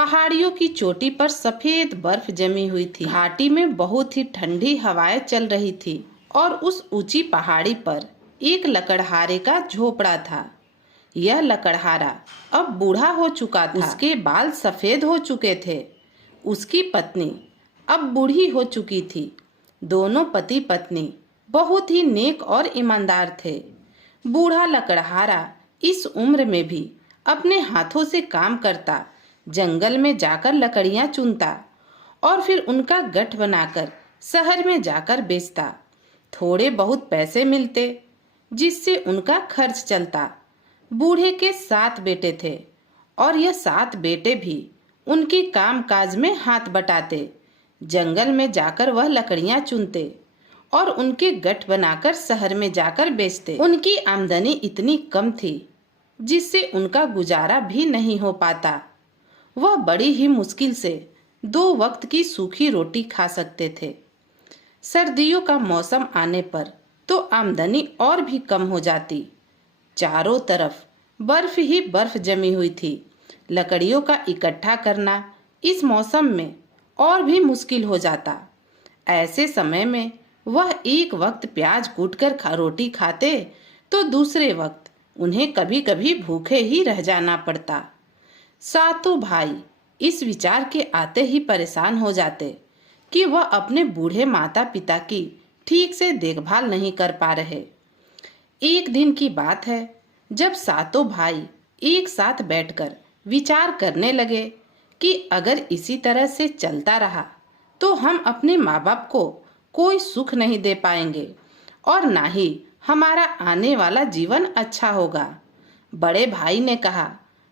पहाड़ियों की चोटी पर सफेद बर्फ जमी हुई थी। घाटी में बहुत ही ठंडी हवाएं चल रही थी और उस ऊंची पहाड़ी पर एक लकड़हारे का झोपड़ा था। यह लकड़हारा अब बूढ़ा हो चुका था। उसके बाल सफेद हो चुके थे। उसकी पत्नी अब बूढ़ी हो चुकी थी। दोनों पति पत्नी बहुत ही नेक और ईमानदार थे। बूढ़ा लकड़हारा इस उम्र में भी अपने हाथों से काम करता, जंगल में जाकर लकड़ियां चुनता और फिर उनका गठ बनाकर शहर में जाकर बेचता। थोड़े बहुत पैसे मिलते जिससे उनका खर्च चलता। बूढ़े के 7 बेटे थे और यह 7 बेटे भी उनकी काम काज में हाथ बटाते। जंगल में जाकर वह लकड़ियां चुनते और उनके गठ बनाकर शहर में जाकर बेचते। उनकी आमदनी इतनी कम थी जिससे उनका गुजारा भी नहीं हो पाता। वह बड़ी ही मुश्किल से 2 वक्त की सूखी रोटी खा सकते थे। सर्दियों का मौसम आने पर तो आमदनी और भी कम हो जाती। चारों तरफ बर्फ ही बर्फ जमी हुई थी। लकड़ियों का इकट्ठा करना इस मौसम में और भी मुश्किल हो जाता। ऐसे समय में वह एक वक्त प्याज कूटकर रोटी खाते तो दूसरे वक्त उन्हें कभी कभी भूखे ही रह जाना पड़ता। सातों भाई इस विचार के आते ही परेशान हो जाते कि वह अपने बूढ़े माता पिता की ठीक से देखभाल नहीं कर पा रहे। एक दिन की बात है जब सातों भाई एक साथ बैठकर विचार करने लगे कि अगर इसी तरह से चलता रहा तो हम अपने माँ बाप को कोई सुख नहीं दे पाएंगे और ना ही हमारा आने वाला जीवन अच्छा होगा। बड़े भाई ने कहा,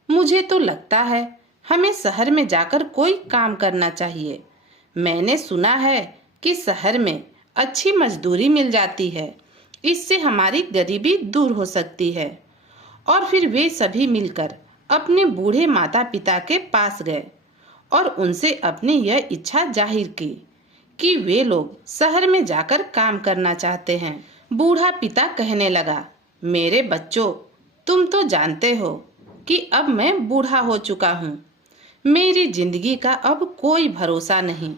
मुझे तो लगता है हमें शहर में जाकर कोई काम करना चाहिए। मैंने सुना है कि शहर में अच्छी मजदूरी मिल जाती है, इससे हमारी गरीबी दूर हो सकती है। और फिर वे सभी मिलकर अपने बूढ़े माता पिता के पास गए और उनसे अपनी यह इच्छा जाहिर की कि वे लोग शहर में जाकर काम करना चाहते हैं। बूढ़ा पिता कहने लगा, मेरे बच्चों, तुम तो जानते हो कि अब मैं बूढ़ा हो चुका हूँ। मेरी जिंदगी का अब कोई भरोसा नहीं।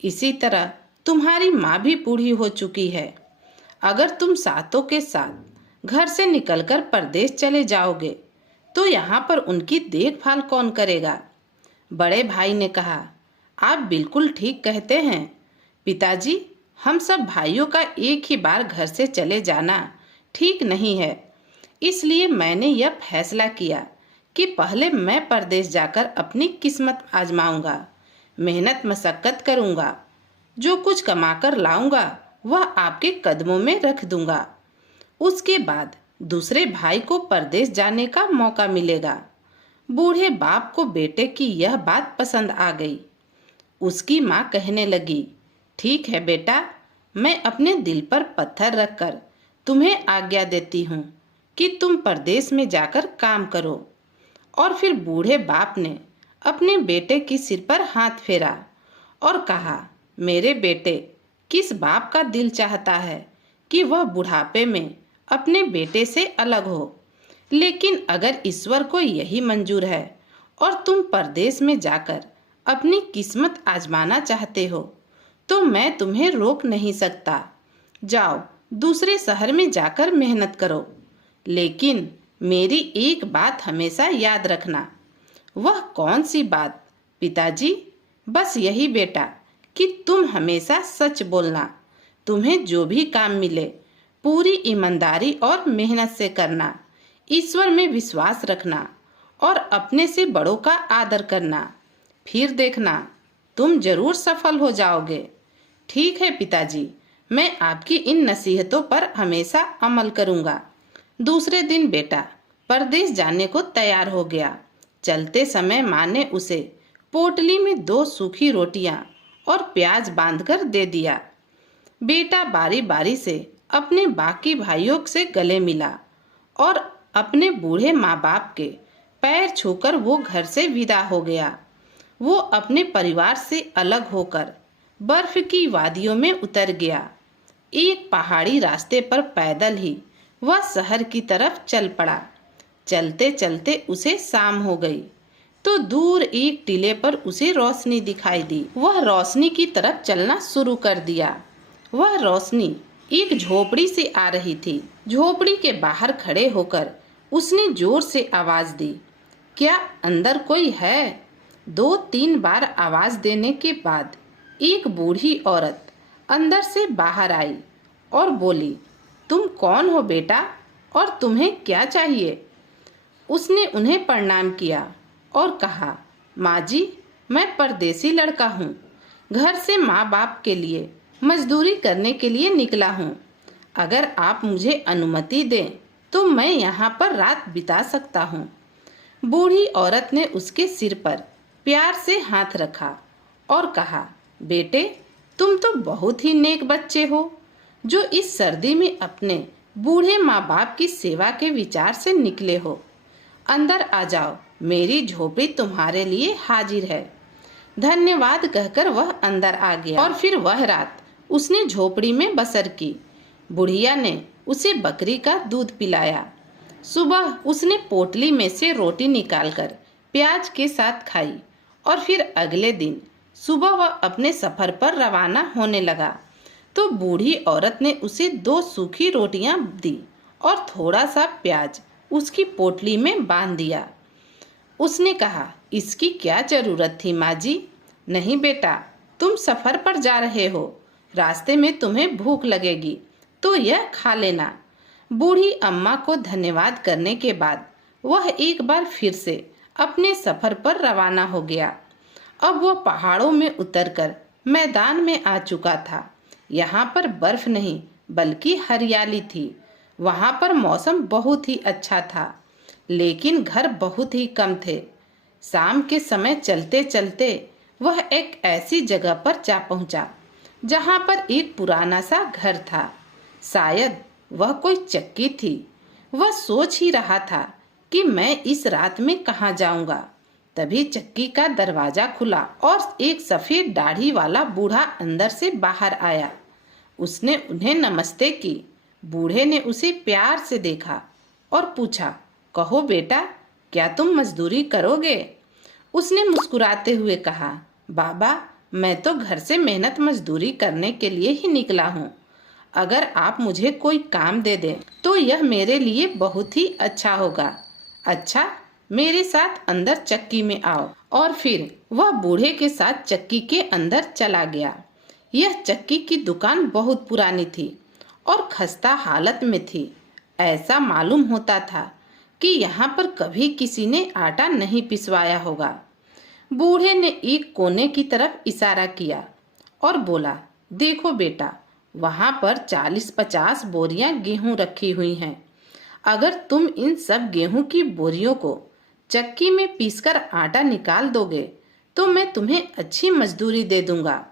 इसी तरह तुम्हारी माँ भी बूढ़ी हो चुकी है। अगर तुम सातों के साथ घर से निकलकर परदेश चले जाओगे तो यहाँ पर उनकी देखभाल कौन करेगा? बड़े भाई ने कहा, आप बिल्कुल ठीक कहते हैं पिताजी। हम सब भाइयों का एक ही बार घर से चले जाना ठीक नहीं है। इसलिए मैंने यह फैसला किया कि पहले मैं परदेश जाकर अपनी किस्मत आजमाऊंगा। मेहनत मशक्कत करूंगा। जो कुछ कमाकर लाऊंगा वह आपके कदमों में रख दूंगा। उसके बाद दूसरे भाई को परदेश जाने का मौका मिलेगा। बूढ़े बाप को बेटे की यह बात पसंद आ गई। उसकी माँ कहने लगी, ठीक है बेटा, मैं अपने दिल पर पत्थर रखकर तुम्हें आज्ञा देती हूँ कि तुम परदेश में जाकर काम करो। और फिर बूढ़े बाप ने अपने बेटे की सिर पर हाथ फेरा और कहा, मेरे बेटे, किस बाप का दिल चाहता है कि वह बुढ़ापे में अपने बेटे से अलग हो? लेकिन अगर ईश्वर को यही मंजूर है और तुम परदेश में जाकर अपनी किस्मत आजमाना चाहते हो तो मैं तुम्हें रोक नहीं सकता। जाओ, दूसरे शहर में जाकर मेहनत करो। लेकिन मेरी एक बात हमेशा याद रखना। वह कौन सी बात पिताजी? बस यही बेटा कि तुम हमेशा सच बोलना। तुम्हें जो भी काम मिले पूरी ईमानदारी और मेहनत से करना। ईश्वर में विश्वास रखना और अपने से बड़ों का आदर करना। फिर देखना, तुम जरूर सफल हो जाओगे। ठीक है पिताजी, मैं आपकी इन नसीहतों पर हमेशा अमल करूंगा। दूसरे दिन बेटा परदेश जाने को तैयार हो गया। चलते समय माँ ने उसे पोटली में 2 सूखी रोटियां और प्याज बांधकर दे दिया। बेटा बारी बारी से अपने बाकी भाइयों से गले मिला और अपने बूढ़े माँ बाप के पैर छूकर वो घर से विदा हो गया। वो अपने परिवार से अलग होकर बर्फ की वादियों में उतर गया। एक पहाड़ी रास्ते पर पैदल ही वह शहर की तरफ चल पड़ा। चलते चलते उसे शाम हो गई तो दूर एक टीले पर उसे रोशनी दिखाई दी। वह रोशनी की तरफ चलना शुरू कर दिया। वह रोशनी एक झोपड़ी से आ रही थी। झोपड़ी के बाहर खड़े होकर उसने जोर से आवाज दी, क्या अंदर कोई है? 2-3 बार आवाज देने के बाद एक बूढ़ी औरत अंदर से बाहर आई और बोली, तुम कौन हो बेटा और तुम्हें क्या चाहिए? उसने उन्हें प्रणाम किया और कहा, माँ जी, मैं परदेसी लड़का हूँ। घर से माँ बाप के लिए मजदूरी करने के लिए निकला हूँ। अगर आप मुझे अनुमति दें तो मैं यहाँ पर रात बिता सकता हूँ। बूढ़ी औरत ने उसके सिर पर प्यार से हाथ रखा और कहा, बेटे, तुम तो बहुत ही नेक बच्चे हो जो इस सर्दी में अपने बूढ़े माँ बाप की सेवा के विचार से निकले हो। अंदर आ जाओ, मेरी झोपड़ी तुम्हारे लिए हाजिर है। धन्यवाद कहकर वह अंदर आ गया और फिर वह रात उसने झोपड़ी में बसर की। बुढ़िया ने उसे बकरी का दूध पिलाया। सुबह उसने पोटली में से रोटी निकालकर प्याज के साथ खाई और फिर अगले दिन सुबह वह अपने सफर पर रवाना होने लगा तो बूढ़ी औरत ने उसे 2 सूखी रोटियां दी और थोड़ा सा प्याज उसकी पोटली में बांध दिया। उसने कहा, इसकी क्या जरूरत थी माँ जी? नहीं बेटा, तुम सफर पर जा रहे हो, रास्ते में तुम्हें भूख लगेगी तो यह खा लेना। बूढ़ी अम्मा को धन्यवाद करने के बाद वह एक बार फिर से अपने सफर पर रवाना हो गया। अब वह पहाड़ों में उतरकर मैदान में आ चुका था। यहाँ पर बर्फ नहीं बल्कि हरियाली थी। वहाँ पर मौसम बहुत ही अच्छा था, लेकिन घर बहुत ही कम थे। शाम के समय चलते चलते वह एक ऐसी जगह पर जा पहुँचा जहाँ पर एक पुराना सा घर था। शायद वह कोई चक्की थी। वह सोच ही रहा था कि मैं इस रात में कहाँ जाऊंगा। तभी चक्की का दरवाजा खुला और एक सफेद दाढ़ी वाला बूढ़ा अंदर से बाहर आया। उसने उन्हें नमस्ते की। बूढ़े ने उसे प्यार से देखा और पूछा, कहो बेटा, क्या तुम मजदूरी करोगे? उसने मुस्कुराते हुए कहा, बाबा, मैं तो घर से मेहनत मजदूरी करने के लिए ही निकला हूँ। अगर आप मुझे कोई काम दे दें तो यह मेरे लिए बहुत ही अच्छा होगा। अच्छा, मेरे साथ अंदर चक्की में आओ। और फिर वह बूढ़े के साथ चक्की के अंदर चला गया। यह चक्की की दुकान बहुत पुरानी थी और खस्ता हालत में थी। ऐसा मालूम होता था कि यहाँ पर कभी किसी ने आटा नहीं पिसवाया होगा। बूढ़े ने एक कोने की तरफ इशारा किया और बोला, देखो बेटा, वहाँ पर 40-50 बोरियां गेहूं रखी हुई हैं। अगर तुम इन सब गेहूं की बोरियों को चक्की में पीसकर आटा निकाल दोगे तो मैं तुम्हें अच्छी मजदूरी दे दूंगा।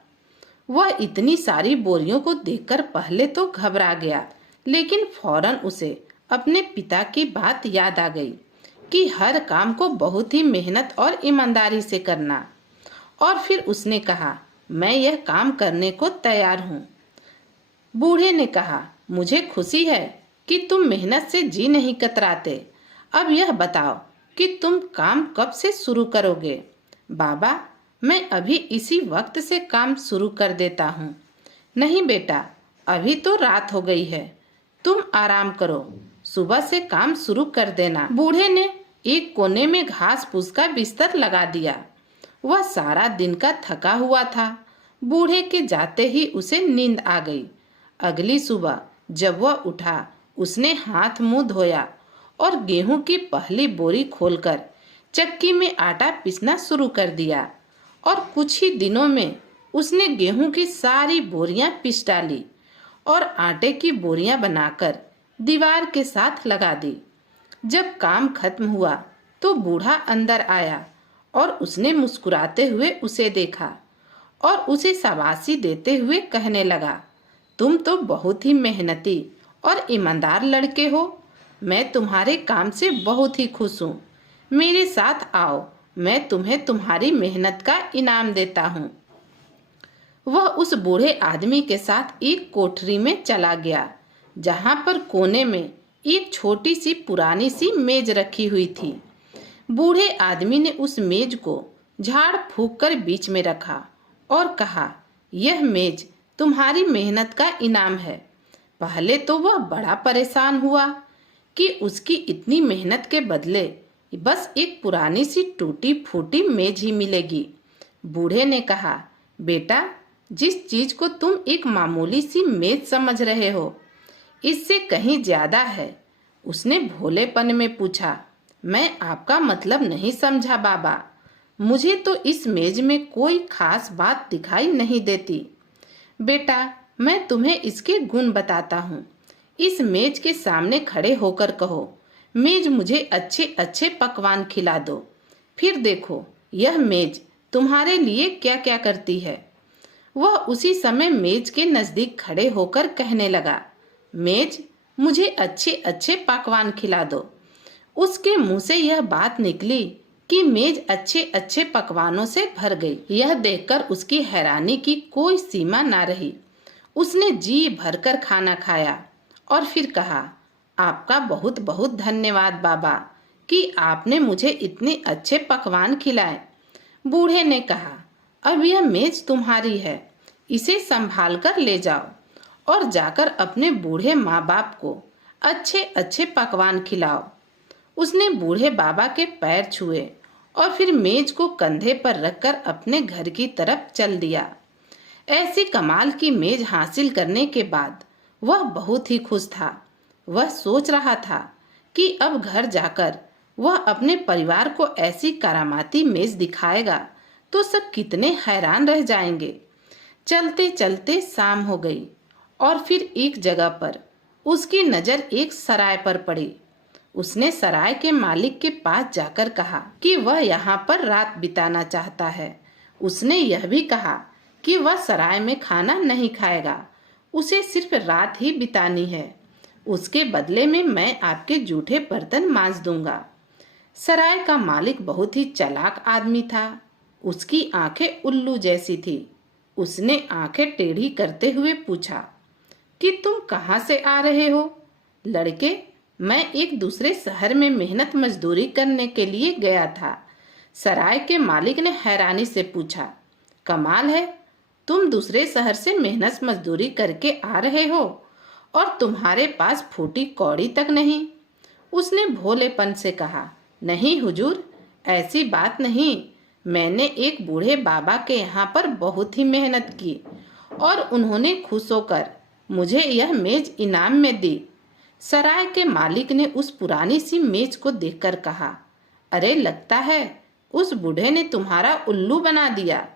वह इतनी सारी बोरियों को देखकर पहले तो घबरा गया, लेकिन फौरन उसे अपने पिता की बात याद आ गई कि हर काम को बहुत ही मेहनत और ईमानदारी से करना। और फिर उसने कहा, मैं यह काम करने को तैयार हूँ। बूढ़े ने कहा, मुझे खुशी है कि तुम मेहनत से जी नहीं कतराते। अब यह बताओ कि तुम काम कब से शुरू करोगे? बाबा, मैं अभी इसी वक्त से काम शुरू कर देता हूँ। नहीं बेटा, अभी तो रात हो गई है, तुम आराम करो, सुबह से काम शुरू कर देना। बूढ़े ने एक कोने में घास फूस का बिस्तर लगा दिया। वह सारा दिन का थका हुआ था। बूढ़े के जाते ही उसे नींद आ गई। अगली सुबह जब वह उठा, उसने हाथ मुंह धोया और गेहूं की पहली बोरी खोलकर चक्की में आटा पीसना शुरू कर दिया और कुछ ही दिनों में उसने गेहूं की सारी बोरियां पीस डाली और आटे की बोरियां बनाकर दीवार के साथ लगा दी। जब काम खत्म हुआ तो बूढ़ा अंदर आया और उसने मुस्कुराते हुए उसे देखा और उसे शाबाशी देते हुए कहने लगा, तुम तो बहुत ही मेहनती और ईमानदार लड़के हो। मैं तुम्हारे काम से बहुत ही खुश हूँ। मेरे साथ आओ, मैं तुम्हें तुम्हारी मेहनत का इनाम देता हूँ। वह उस बूढ़े आदमी के साथ एक कोठरी में चला गया, जहाँ पर कोने में एक छोटी सी पुरानी सी मेज रखी हुई थी। बूढ़े आदमी ने उस मेज को झाड़ फूंक कर बीच में रखा और कहा, यह मेज तुम्हारी मेहनत का इनाम है। पहले तो वह बड़ा परेशान हुआ कि उसकी इतनी मेहनत के बदले बस एक पुरानी सी टूटी फूटी मेज ही मिलेगी। बूढ़े ने कहा, बेटा, जिस चीज को तुम एक मामूली सी मेज समझ रहे हो, इससे कहीं ज्यादा है। उसने भोलेपन में पूछा, मैं आपका मतलब नहीं समझा बाबा। मुझे तो इस मेज में कोई खास बात दिखाई नहीं देती। बेटा, मैं तुम्हें इसके गुण बताता हूँ। इस मेज के सामने खड़े होकर कहो, मेज मुझे अच्छे अच्छे पकवान खिला दो। फिर देखो यह मेज तुम्हारे लिए क्या क्या करती है। वह उसी समय मेज के नजदीक खड़े होकर कहने लगा, मेज मुझे अच्छे अच्छे पकवान खिला दो। उसके मुंह से यह बात निकली कि मेज अच्छे अच्छे पकवानों से भर गई। यह देखकर उसकी हैरानी की कोई सीमा ना रही। उसने जी भरकर खाना खाया और फिर कहा, आपका बहुत बहुत धन्यवाद बाबा कि आपने मुझे इतने अच्छे पकवान खिलाए। बूढ़े ने कहा, अब यह मेज तुम्हारी है, इसे संभाल कर ले जाओ और जाकर अपने बूढ़े माँ बाप को अच्छे अच्छे पकवान खिलाओ। उसने बूढ़े बाबा के पैर छुए और फिर मेज को कंधे पर रखकर अपने घर की तरफ चल दिया। ऐसी कमाल की मेज हासिल करने के बाद वह बहुत ही खुश था। वह सोच रहा था कि अब घर जाकर वह अपने परिवार को ऐसी करामाती मेज दिखाएगा तो सब कितने हैरान रह जाएंगे। चलते चलते शाम हो गई और फिर एक जगह पर उसकी नजर एक सराय पर पड़ी। उसने सराय के मालिक के पास जाकर कहा कि वह यहाँ पर रात बिताना चाहता है। उसने यह भी कहा कि वह सराय में खाना नहीं खाएगा, उसे सिर्फ रात ही बितानी है। उसके बदले में मैं आपके जूठे बर्तन मांज दूंगा। सराय का मालिक बहुत ही चालाक आदमी था। उसकी आंखें उल्लू जैसी थी। उसने आंखें टेढ़ी करते हुए पूछा कि तुम कहाँ से आ रहे हो? लड़के, मैं एक दूसरे शहर में मेहनत मजदूरी करने के लिए गया था। सराय के मालिक ने हैरानी से पूछा, कमाल है, तुम दूसरे शहर से मेहनत मजदूरी करके आ रहे हो और तुम्हारे पास फूटी कौड़ी तक नहीं। उसने भोलेपन से कहा, नहीं हुजूर, ऐसी बात नहीं। मैंने एक बूढ़े बाबा के यहाँ पर बहुत ही मेहनत की और उन्होंने खुश होकर मुझे यह मेज इनाम में दी। सराय के मालिक ने उस पुरानी सी मेज को देखकर कहा, अरे लगता है उस बूढ़े ने तुम्हारा उल्लू बना दिया।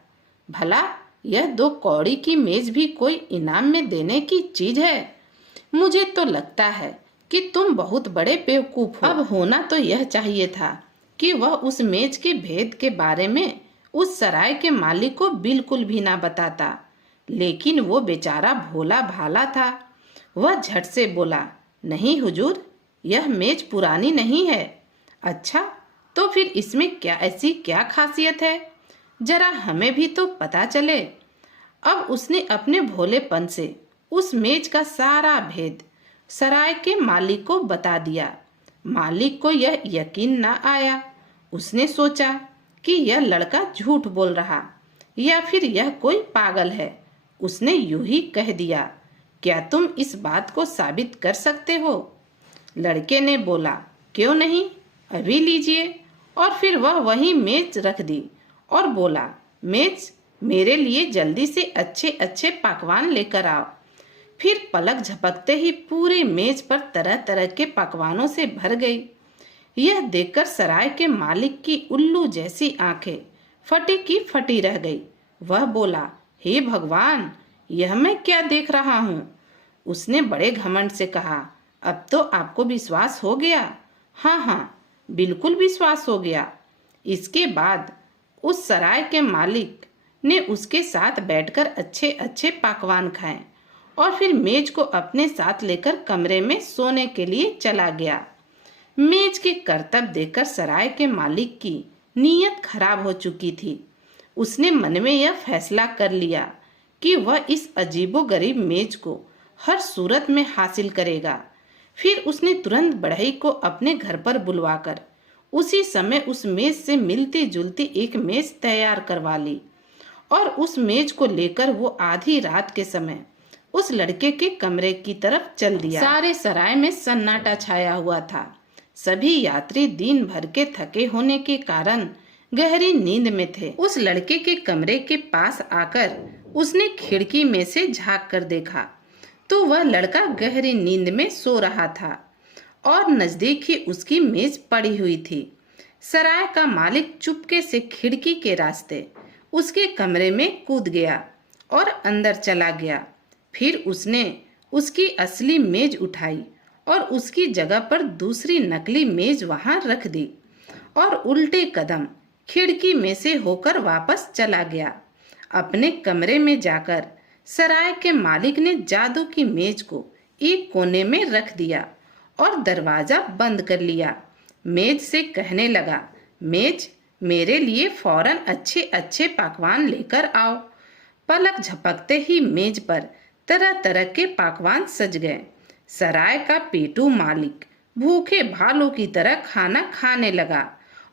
भला यह 2 कौड़ी की मेज भी कोई इनाम में देने की चीज है? मुझे तो लगता है कि तुम बहुत बड़े बेवकूफ हो। अब होना तो यह चाहिए था कि वह उस मेज के भेद के बारे में उस सराय के मालिक को बिल्कुल भी ना बताता, लेकिन वो बेचारा भोला भाला था। वह झट से बोला, नहीं हुजूर, यह मेज पुरानी नहीं है। अच्छा, तो फिर इसमें क्या ऐसी क्या खासियत है? जरा हमें भी तो पता चले। अब उसने अपने भोलेपन से उस मेज का सारा भेद सराय के मालिक को बता दिया। मालिक को यह यकीन न आया। उसने सोचा कि यह लड़का झूठ बोल रहा या फिर यह कोई पागल है। उसने यूं ही कह दिया, क्या तुम इस बात को साबित कर सकते हो? लड़के ने बोला, क्यों नहीं, अभी लीजिए। और फिर वह वही मेज रख दी और बोला, मेज, मेरे लिए जल्दी से अच्छे अच्छे पकवान लेकर आओ। फिर पलक झपकते ही पूरे मेज पर तरह तरह के पकवानों से भर गई। यह देखकर सराय के मालिक की उल्लू जैसी आंखें फटी की फटी रह गई। वह बोला, हे भगवान, यह मैं क्या देख रहा हूँ? उसने बड़े घमंड से कहा, अब तो आपको विश्वास हो गया? हाँ हाँ, बिल्कुल विश्वास हो गया। इसके बाद उस सराय के मालिक ने उसके साथ बैठकर अच्छे अच्छे पकवान खाए और फिर मेज को अपने साथ लेकर कमरे में सोने के लिए चला गया। मेज के करतब देखकर सराय के मालिक की नीयत खराब हो चुकी थी। उसने मन में यह फैसला कर लिया कि वह इस अजीबोगरीब मेज को हर सूरत में हासिल करेगा। फिर उसने तुरंत बढ़ई को अपने घर पर बुलवाकर उसी समय उस मेज से मिलती जुलती एक मेज तैयार करवा ली और उस मेज को लेकर वो आधी रात के समय उस लड़के के कमरे की तरफ चल दिया। सारे सराय में सन्नाटा छाया हुआ था। सभी यात्री दिन भर के थके होने के कारण गहरी नींद में थे। उस लड़के के कमरे के पास आकर उसने खिड़की में से झांक कर देखा तो वह लड़का गहरी नींद में सो रहा था और नजदीक ही उसकी मेज पड़ी हुई थी। सराय का मालिक चुपके से खिड़की के रास्ते उसके कमरे में कूद गया और अंदर चला गया। फिर उसने उसकी असली मेज उठाई और उसकी जगह पर दूसरी नकली मेज वहां रख दी और उल्टे कदम खिड़की में से होकर वापस चला गया। अपने कमरे में जाकर सराय के मालिक ने जादू की मेज को एक कोने में रख दिया और दरवाजा बंद कर लिया। मेज से कहने लगा, मेज, मेरे लिए फौरन अच्छे अच्छे पकवान लेकर आओ। पलक झपकते ही मेज पर तरह तरह के पकवान सज गए। सराय का पेटू मालिक भूखे भालू की तरह खाना खाने लगा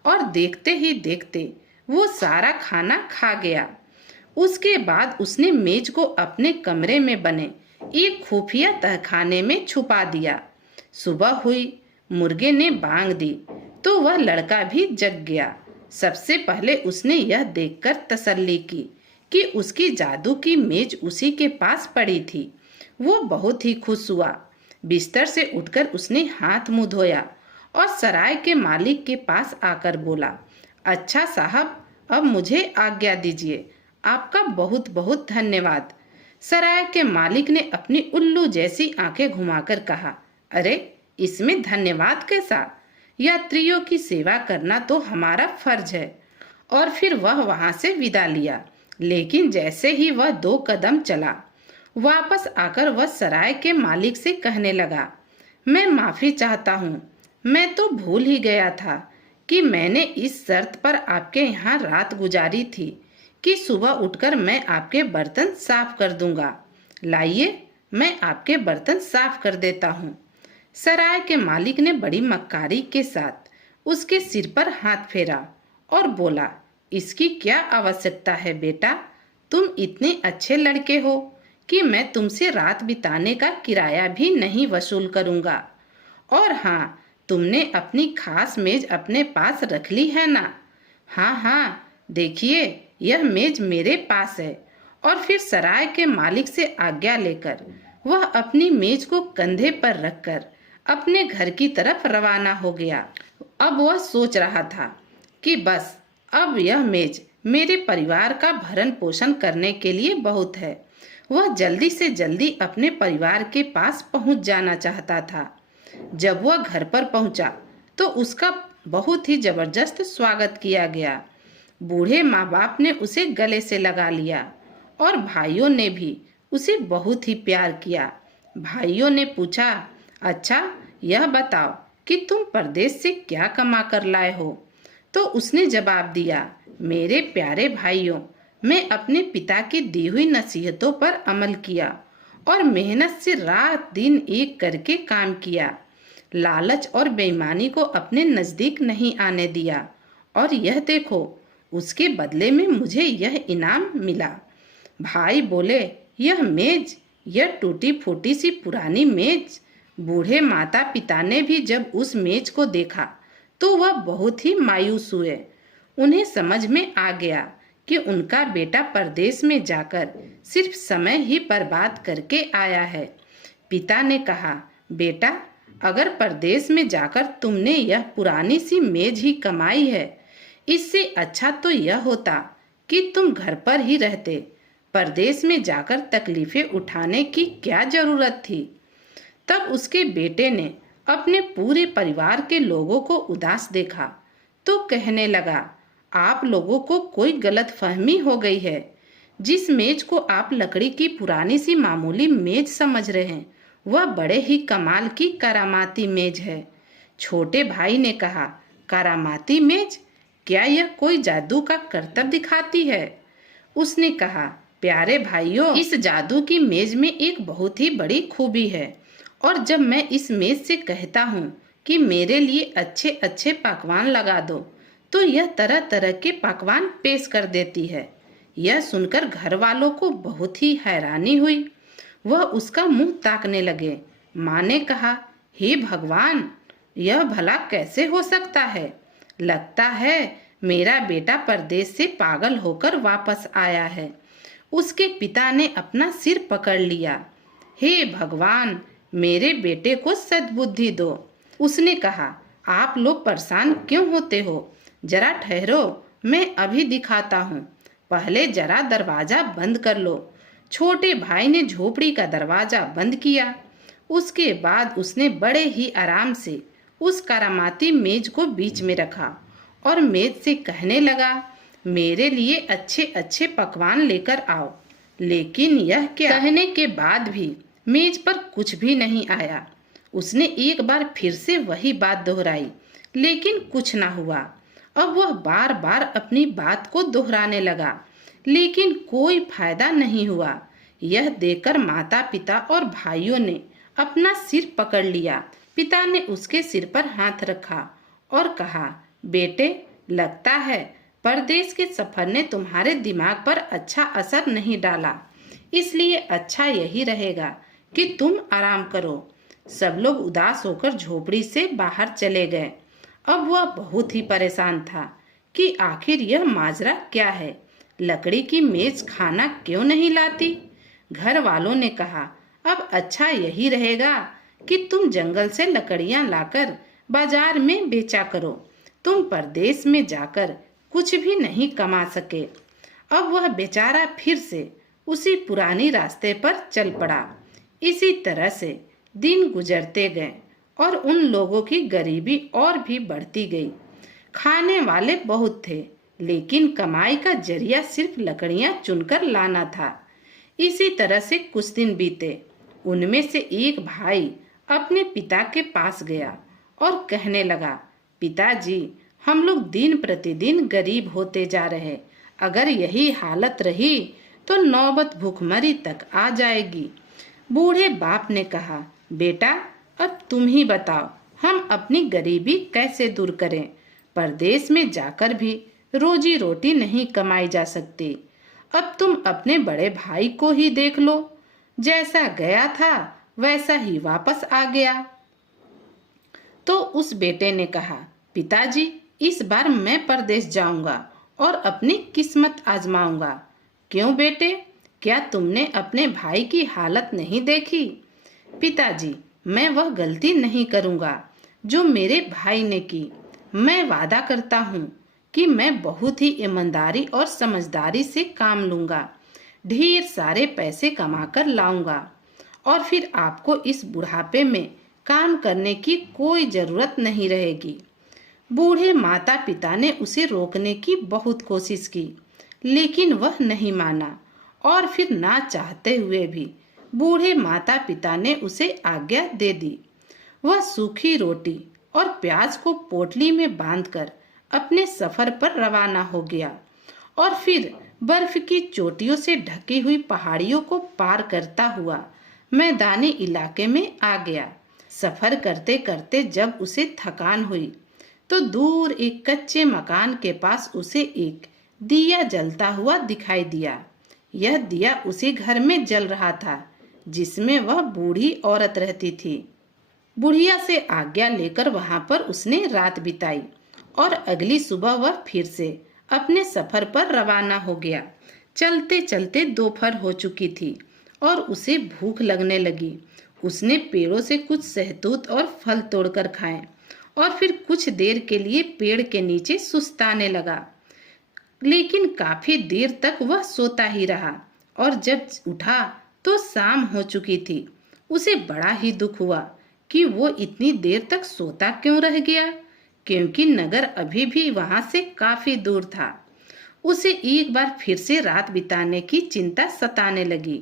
और देखते ही देखते वो सारा खाना खा गया। उसके बाद उसने मेज को अपने कमरे में बने एक खुफिया तहखाने में छुपा दिया। सुबह हुई, मुर्गे ने बांग दी तो वह लड़का भी जग गया। सबसे पहले उसने यह देखकर तसल्ली की कि उसकी जादू की मेज उसी के पास पड़ी थी। वो बहुत ही खुश हुआ। बिस्तर से उठकर उसने हाथ मुंह धोया और सराय के मालिक के पास आकर बोला, अच्छा साहब, अब मुझे आज्ञा दीजिए। आपका बहुत बहुत धन्यवाद। सराय के मालिक ने अपनी उल्लू जैसी आंखें घुमाकर कहा, अरे इसमें धन्यवाद कैसा? यात्रियों की सेवा करना तो हमारा फर्ज है। और फिर वह वहां से विदा लिया। लेकिन जैसे ही वह 2 कदम चला, वापस आकर वह सराय के मालिक से कहने लगा, मैं माफी चाहता हूँ। मैं तो भूल ही गया था कि मैंने इस शर्त पर आपके यहाँ रात गुजारी थी कि सुबह उठकर मैं आपके बर्तन साफ कर दूंगा। लाइए, मैं आपके बर्तन साफ कर देता हूँ। सराय के मालिक ने बड़ी मक्कारी के साथ उसके सिर पर हाथ फेरा और बोला, इसकी क्या आवश्यकता है बेटा? तुम इतने अच्छे लड़के हो कि मैं तुमसे रात बिताने का किराया भी नहीं वसूल करूंगा। और हाँ, तुमने अपनी खास मेज अपने पास रख ली है ना? हाँ हाँ, देखिए, यह मेज मेरे पास है। और फिर सराय के मालिक से आज्ञा लेकर वह अपनी मेज को कंधे पर रखकर अपने घर की तरफ रवाना हो गया। अब वह सोच रहा था कि बस अब यह मेज मेरे परिवार का भरण पोषण करने के लिए बहुत है। वह जल्दी से जल्दी अपने परिवार के पास पहुंच जाना चाहता था। जब वह घर पर पहुंचा तो उसका बहुत ही जबरदस्त स्वागत किया गया। बूढ़े माँ बाप ने उसे गले से लगा लिया और भाइयों ने भी उसे बहुत ही प्यार किया। भाइयों ने पूछा, अच्छा यह बताओ कि तुम परदेश से क्या कमा कर लाए हो? तो उसने जवाब दिया, मेरे प्यारे भाइयों, मैं अपने पिता की दी हुई नसीहतों पर अमल किया और मेहनत से रात दिन एक करके काम किया। लालच और बेईमानी को अपने नजदीक नहीं आने दिया और यह देखो, उसके बदले में मुझे यह इनाम मिला। भाई बोले, यह मेज, यह टूटी फूटी सी पुरानी मेज। बूढ़े माता पिता ने भी जब उस मेज को देखा तो वह बहुत ही मायूस हुए। उन्हें समझ में आ गया कि उनका बेटा परदेश में जाकर सिर्फ समय ही बर्बाद करके आया है। पिता ने कहा, बेटा, अगर परदेश में जाकर तुमने यह पुरानी सी मेज ही कमाई है, इससे अच्छा तो यह होता कि तुम घर पर ही रहते। परदेश में जाकर तकलीफें उठाने की क्या जरूरत थी? तब उसके बेटे ने अपने पूरे परिवार के लोगों को उदास देखा तो कहने लगा, आप लोगों को कोई गलत फहमी हो गई है। जिस मेज को आप लकड़ी की पुरानी सी मामूली मेज समझ रहे हैं, वह बड़े ही कमाल की करामाती मेज है। छोटे भाई ने कहा, करामाती मेज? क्या यह कोई जादू का करतब दिखाती है? उसने कहा, प्यारे भाइयों, इस जादू की मेज में एक बहुत ही बड़ी खूबी है और जब मैं इस मेज से कहता हूँ कि मेरे लिए अच्छे अच्छे पकवान लगा दो, तो यह तरह तरह के पकवान पेश कर देती है। यह सुनकर घर वालों को बहुत ही हैरानी हुई। वह उसका मुंह ताकने लगे। माँ ने कहा, हे भगवान, यह भला कैसे हो सकता है? लगता है मेरा बेटा परदेश से पागल होकर वापस आया है। उसके पिता ने अपना सिर पकड़ लिया। हे भगवान, मेरे बेटे को सद्बुद्धि दो। उसने कहा, आप लोग परेशान क्यों होते हो? जरा ठहरो, मैं अभी दिखाता हूँ। पहले जरा दरवाजा बंद कर लो। छोटे भाई ने झोपड़ी का दरवाजा बंद किया। उसके बाद उसने बड़े ही आराम से उस करामाती मेज को बीच में रखा और मेज से कहने लगा, मेरे लिए अच्छे अच्छे पकवान लेकर आओ। लेकिन यह क्या? कहने के बाद भी मेज पर कुछ भी नहीं आया। उसने एक बार फिर से वही बात दोहराई, लेकिन कुछ ना हुआ। अब वह बार बार अपनी बात को दोहराने लगा, लेकिन कोई फायदा नहीं हुआ। यह देखकर माता पिता और भाइयों ने अपना सिर पकड़ लिया। पिता ने उसके सिर पर हाथ रखा और कहा, बेटे, लगता है परदेश के सफर ने तुम्हारे दिमाग पर अच्छा असर नहीं डाला, इसलिए अच्छा यही रहेगा कि तुम आराम करो। सब लोग उदास होकर झोपड़ी से बाहर चले गए। अब वह बहुत ही परेशान था कि आखिर यह माजरा क्या है। लकड़ी की मेज खाना क्यों नहीं लाती? घर वालों ने कहा, अब अच्छा यही रहेगा कि तुम जंगल से लकड़ियां लाकर बाजार में बेचा करो। तुम परदेश में जाकर कुछ भी नहीं कमा सके। अब वह बेचारा फिर से उसी पुरानी रास्ते पर चल पड़ा। इसी तरह से दिन गुजरते गए और उन लोगों की गरीबी और भी बढ़ती गई। खाने वाले बहुत थे, लेकिन कमाई का जरिया सिर्फ लकड़ियां चुनकर लाना था। इसी तरह से कुछ दिन बीते। उनमें से एक भाई अपने पिता के पास गया और कहने लगा, पिताजी, हम लोग दिन प्रतिदिन गरीब होते जा रहे। अगर यही हालत रही तो नौबत भूखमरी तक आ जाएगी। बूढ़े बाप ने कहा, बेटा, अब तुम ही बताओ, हम अपनी गरीबी कैसे दूर करें? परदेश में जाकर भी रोजी रोटी नहीं कमाई जा सकती। अब तुम अपने बड़े भाई को ही देख लो, जैसा गया था वैसा ही वापस आ गया। तो उस बेटे ने कहा, पिताजी, इस बार मैं परदेश जाऊंगा और अपनी किस्मत आजमाऊंगा। क्यों बेटे, क्या तुमने अपने भाई की हालत नहीं देखी? पिताजी, मैं वह गलती नहीं करूंगा जो मेरे भाई ने की। मैं वादा करता हूँ कि मैं बहुत ही ईमानदारी और समझदारी से काम लूंगा, ढेर सारे पैसे कमाकर लाऊंगा और फिर आपको इस बुढ़ापे में काम करने की कोई जरूरत नहीं रहेगी। बूढ़े माता पिता ने उसे रोकने की बहुत कोशिश की, लेकिन वह नहीं माना और फिर ना चाहते हुए भी बूढ़े माता पिता ने उसे आज्ञा दे दी। वह सूखी रोटी और प्याज को पोटली में बांधकर अपने सफर पर रवाना हो गया और फिर बर्फ की चोटियों से ढकी हुई पहाड़ियों को पार करता हुआ मैदानी इलाके में आ गया। सफर करते करते जब उसे थकान हुई तो दूर एक कच्चे मकान के पास उसे एक दिया जलता हुआ दिखाई दिया। यह दिया उसी घर में जल रहा था जिसमें वह बूढ़ी औरत रहती थी। बुढ़िया से आज्ञा लेकर वहां पर उसने रात बिताई और अगली सुबह वह फिर से अपने सफर पर रवाना हो गया। चलते चलते दोपहर हो चुकी थी और उसे भूख लगने लगी। उसने पेड़ों से कुछ सहतूत और फल तोड़कर खाए और फिर कुछ देर के लिए पेड़ के नीचे सुस्ताने लगा। लेकिन काफी देर तक वह सोता ही रहा और जब उठा तो शाम हो चुकी थी। उसे बड़ा ही दुख हुआ कि वो इतनी देर तक सोता क्यों रह गया, क्योंकि नगर अभी भी वहां से काफी दूर था। उसे एक बार फिर से रात बिताने की चिंता सताने लगी,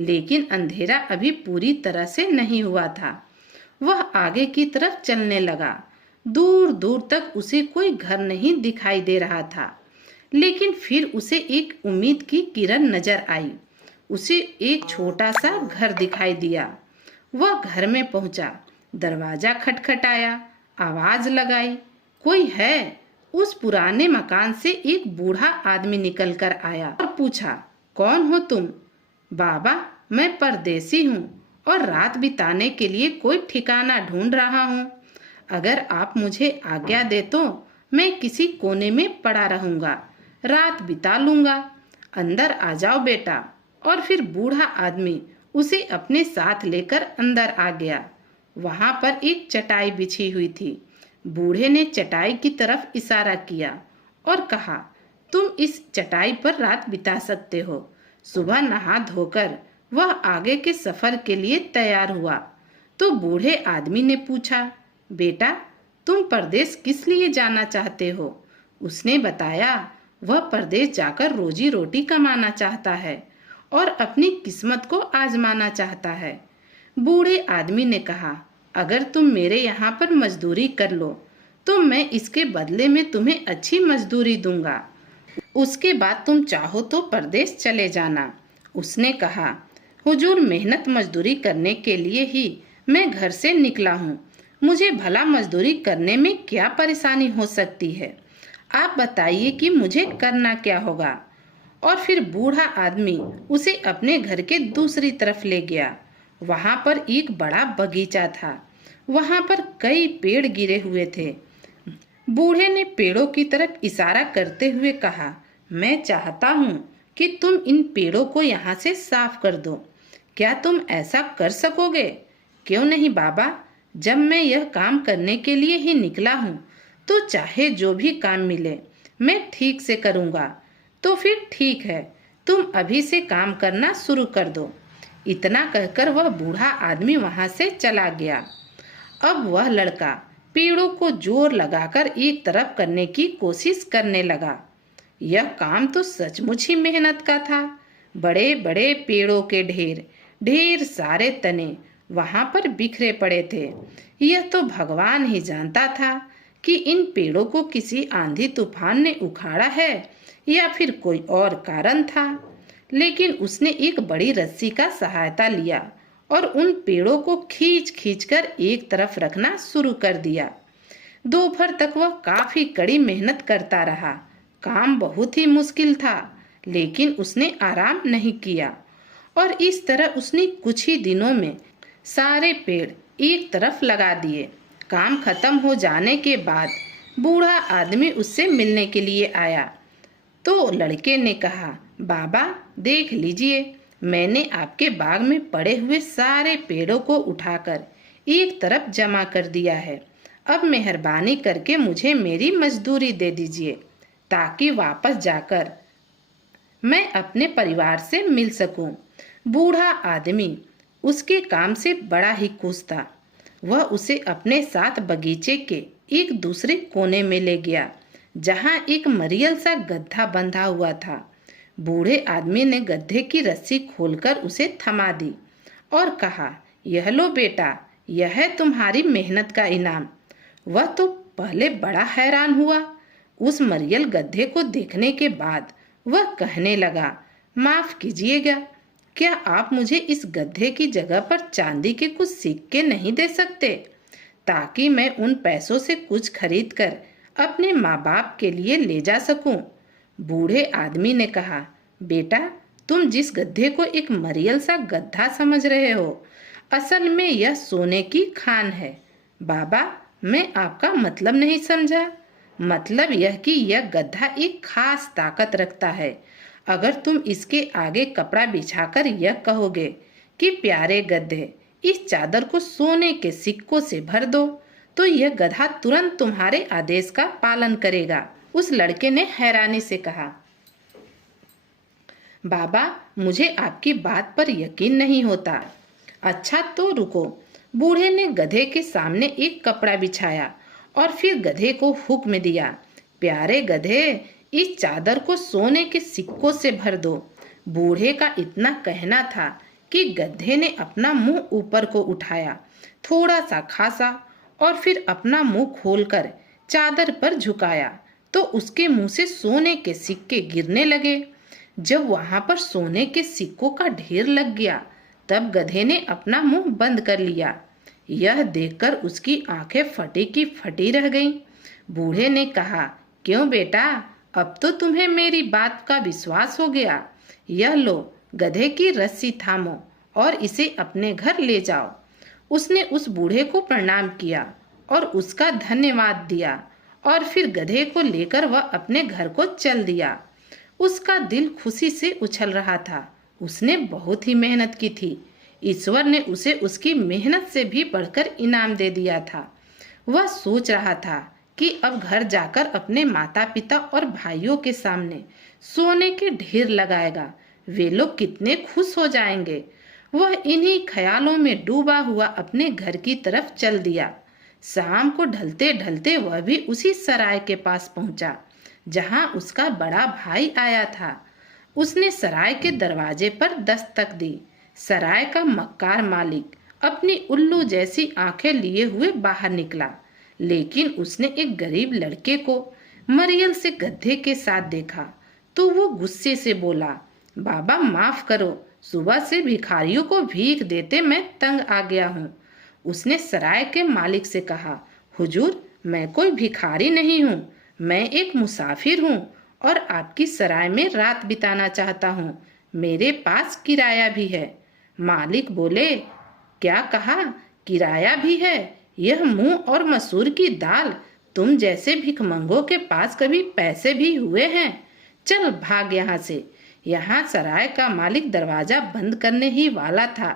लेकिन अंधेरा अभी पूरी तरह से नहीं हुआ था। वह आगे की तरफ चलने लगा। दूर दूर तक उसे कोई घर नहीं दिखाई दे रहा था, लेकिन फिर उसे एक उम्मीद की किरण नजर आई। उसे एक छोटा सा घर दिखाई दिया। वह घर में पहुंचा, दरवाजा खटखटाया। आवाज लगाई, कोई है? उस पुराने मकान से एक बूढ़ा आदमी निकलकर आया और पूछा, कौन हो तुम? बाबा, मैं परदेसी हूँ और रात बिताने के लिए कोई ठिकाना ढूंढ रहा हूँ। अगर आप मुझे आज्ञा दे तो मैं किसी कोने में पड़ा रहूंगा, रात बिता लूंगा। अंदर आ जाओ बेटा। और फिर बूढ़ा आदमी उसे अपने साथ लेकर अंदर आ गया। वहां पर एक चटाई बिछी हुई थी। बूढ़े ने चटाई की तरफ इशारा किया और कहा, तुम इस चटाई पर रात बिता सकते हो। सुबह नहा धोकर वह आगे के सफर के लिए तैयार हुआ तो बूढ़े आदमी ने पूछा, बेटा, तुम परदेश किस लिए जाना चाहते हो? उसने बताया, वह परदेश जाकर रोजी रोटी कमाना चाहता है और अपनी किस्मत को आजमाना चाहता है। बूढ़े आदमी ने कहा, अगर तुम मेरे यहाँ पर मजदूरी कर लो तो मैं इसके बदले में तुम्हें अच्छी मजदूरी दूंगा। उसके बाद तुम चाहो तो परदेश चले जाना। उसने कहा, हुजूर, मेहनत मजदूरी करने के लिए ही मैं घर से निकला हूँ। मुझे भला मजदूरी करने में क्या परेशानी हो सकती है? आप बताइए कि मुझे करना क्या होगा। और फिर बूढ़ा आदमी उसे अपने घर के दूसरी तरफ ले गया। वहां पर एक बड़ा बगीचा था। वहां पर कई पेड़ गिरे हुए थे। बूढ़े ने पेड़ों की तरफ इशारा करते हुए कहा, मैं चाहता हूँ कि तुम इन पेड़ों को यहाँ से साफ कर दो। क्या तुम ऐसा कर सकोगे? क्यों नहीं बाबा, जब मैं यह काम करने के लिए ही निकला हूँ तो चाहे जो भी काम मिले मैं ठीक से करूँगा। तो फिर ठीक है, तुम अभी से काम करना शुरू कर दो। इतना कहकर वह बूढ़ा आदमी वहां से चला गया। अब वह लड़का पेड़ों को जोर लगाकर एक तरफ करने की कोशिश करने लगा। यह काम तो सचमुच ही मेहनत का था। बड़े बड़े पेड़ों के ढेर ढेर सारे तने वहां पर बिखरे पड़े थे। यह तो भगवान ही जानता था कि इन पेड़ों को किसी आंधी तूफान ने उखाड़ा है या फिर कोई और कारण था। लेकिन उसने एक बड़ी रस्सी का सहायता लिया और उन पेड़ों को खींच खींच कर एक तरफ रखना शुरू कर दिया। दोपहर तक वह काफी कड़ी मेहनत करता रहा। काम बहुत ही मुश्किल था, लेकिन उसने आराम नहीं किया और इस तरह उसने कुछ ही दिनों में सारे पेड़ एक तरफ लगा दिए। काम खत्म हो जाने के बाद बूढ़ा आदमी उससे मिलने के लिए आया तो लड़के ने कहा, बाबा, देख लीजिए, मैंने आपके बाग में पड़े हुए सारे पेड़ों को उठाकर एक तरफ जमा कर दिया है। अब मेहरबानी करके मुझे मेरी मजदूरी दे दीजिए ताकि वापस जाकर मैं अपने परिवार से मिल सकूं। बूढ़ा आदमी उसके काम से बड़ा ही खुश था। वह उसे अपने साथ बगीचे के एक दूसरे कोने में ले गया जहां एक मरियल सा गड्ढा बंधा हुआ था। बूढ़े आदमी ने गड्ढे की रस्सी खोलकर उसे थमा दी और कहा, यह लो बेटा, यह है तुम्हारी मेहनत का इनाम। वह तो पहले बड़ा हैरान हुआ। उस मरियल गड्ढे को देखने के बाद वह कहने लगा, माफ कीजिएगा, क्या आप मुझे इस गड्ढे की जगह पर चांदी के कुछ सिक्के नहीं दे सकते ताकि मैं उन पैसों से कुछ खरीद कर अपने माँ बाप के लिए ले जा सकूं? बूढ़े आदमी ने कहा, बेटा, तुम जिस गड्ढे को एक मरियल सा गड्ढा समझ रहे हो, असल में यह सोने की खान है। बाबा, मैं आपका मतलब नहीं समझा। मतलब यह कि यह गड्ढा एक खास ताकत रखता है। अगर तुम इसके आगे कपड़ा बिछाकर यह कहोगे कि प्यारे गधे, इस चादर को सोने के सिक्कों से भर दो, तो यह गधा तुरंत तुम्हारे आदेश का पालन करेगा। उस लड़के ने हैरानी से कहा, बाबा, मुझे आपकी बात पर यकीन नहीं होता। अच्छा तो रुको। बूढ़े ने गधे के सामने एक कपड़ा बिछाया और फिर गधे को हुक्म दिया, प्यारे गधे, इस चादर को सोने के सिक्कों से भर दो। बूढ़े का इतना कहना था कि गधे ने अपना मुंह ऊपर को उठाया, थोड़ा सा खासा और फिर अपना मुंह खोलकर चादर पर झुकाया तो उसके मुंह से सोने के सिक्के गिरने लगे। जब वहां पर सोने के सिक्कों का ढेर लग गया तब गधे ने अपना मुंह बंद कर लिया। यह देखकर उसकी आंखें फटी की फटी रह गईं। बूढ़े ने कहा, क्यों बेटा, अब तो तुम्हें मेरी बात का विश्वास हो गया। यह लो, गधे की रस्सी थामो और इसे अपने घर ले जाओ। उसने उस बूढ़े को प्रणाम किया और उसका धन्यवाद दिया और फिर गधे को लेकर वह अपने घर को चल दिया। उसका दिल खुशी से उछल रहा था। उसने बहुत ही मेहनत की थी। ईश्वर ने उसे उसकी मेहनत से भी बढ़कर इनाम दे दिया था। वह सोच रहा था कि अब घर जाकर अपने माता पिता और भाइयों के सामने सोने के ढेर लगाएगा। वे लोग कितने खुश हो जाएंगे। वह इन्हीं ख्यालों में डूबा हुआ अपने घर की तरफ चल दिया। शाम को ढलते ढलते वह भी उसी सराय के पास पहुंचा जहां उसका बड़ा भाई आया था। उसने सराय के दरवाजे पर दस्तक दी। सराय का मक्कार मालिक अपनी उल्लू जैसी आंखें लिए हुए बाहर निकला, लेकिन उसने एक गरीब लड़के को मरियल से गधे के साथ देखा तो वो गुस्से से बोला, बाबा माफ करो, सुबह से भिखारियों को भीख देते मैं तंग आ गया हूँ। उसने सराय के मालिक से कहा, हुजूर, मैं कोई भिखारी नहीं हूँ, मैं एक मुसाफिर हूँ और आपकी सराय में रात बिताना चाहता हूँ। मेरे पास किराया भी है। मालिक बोले, क्या कहा, किराया भी है? यह मूंग और मसूर की दाल, तुम जैसे भिखमंगों के पास कभी पैसे भी हुए हैं? चल भाग यहाँ से। यहाँ सराय का मालिक दरवाजा बंद करने ही वाला था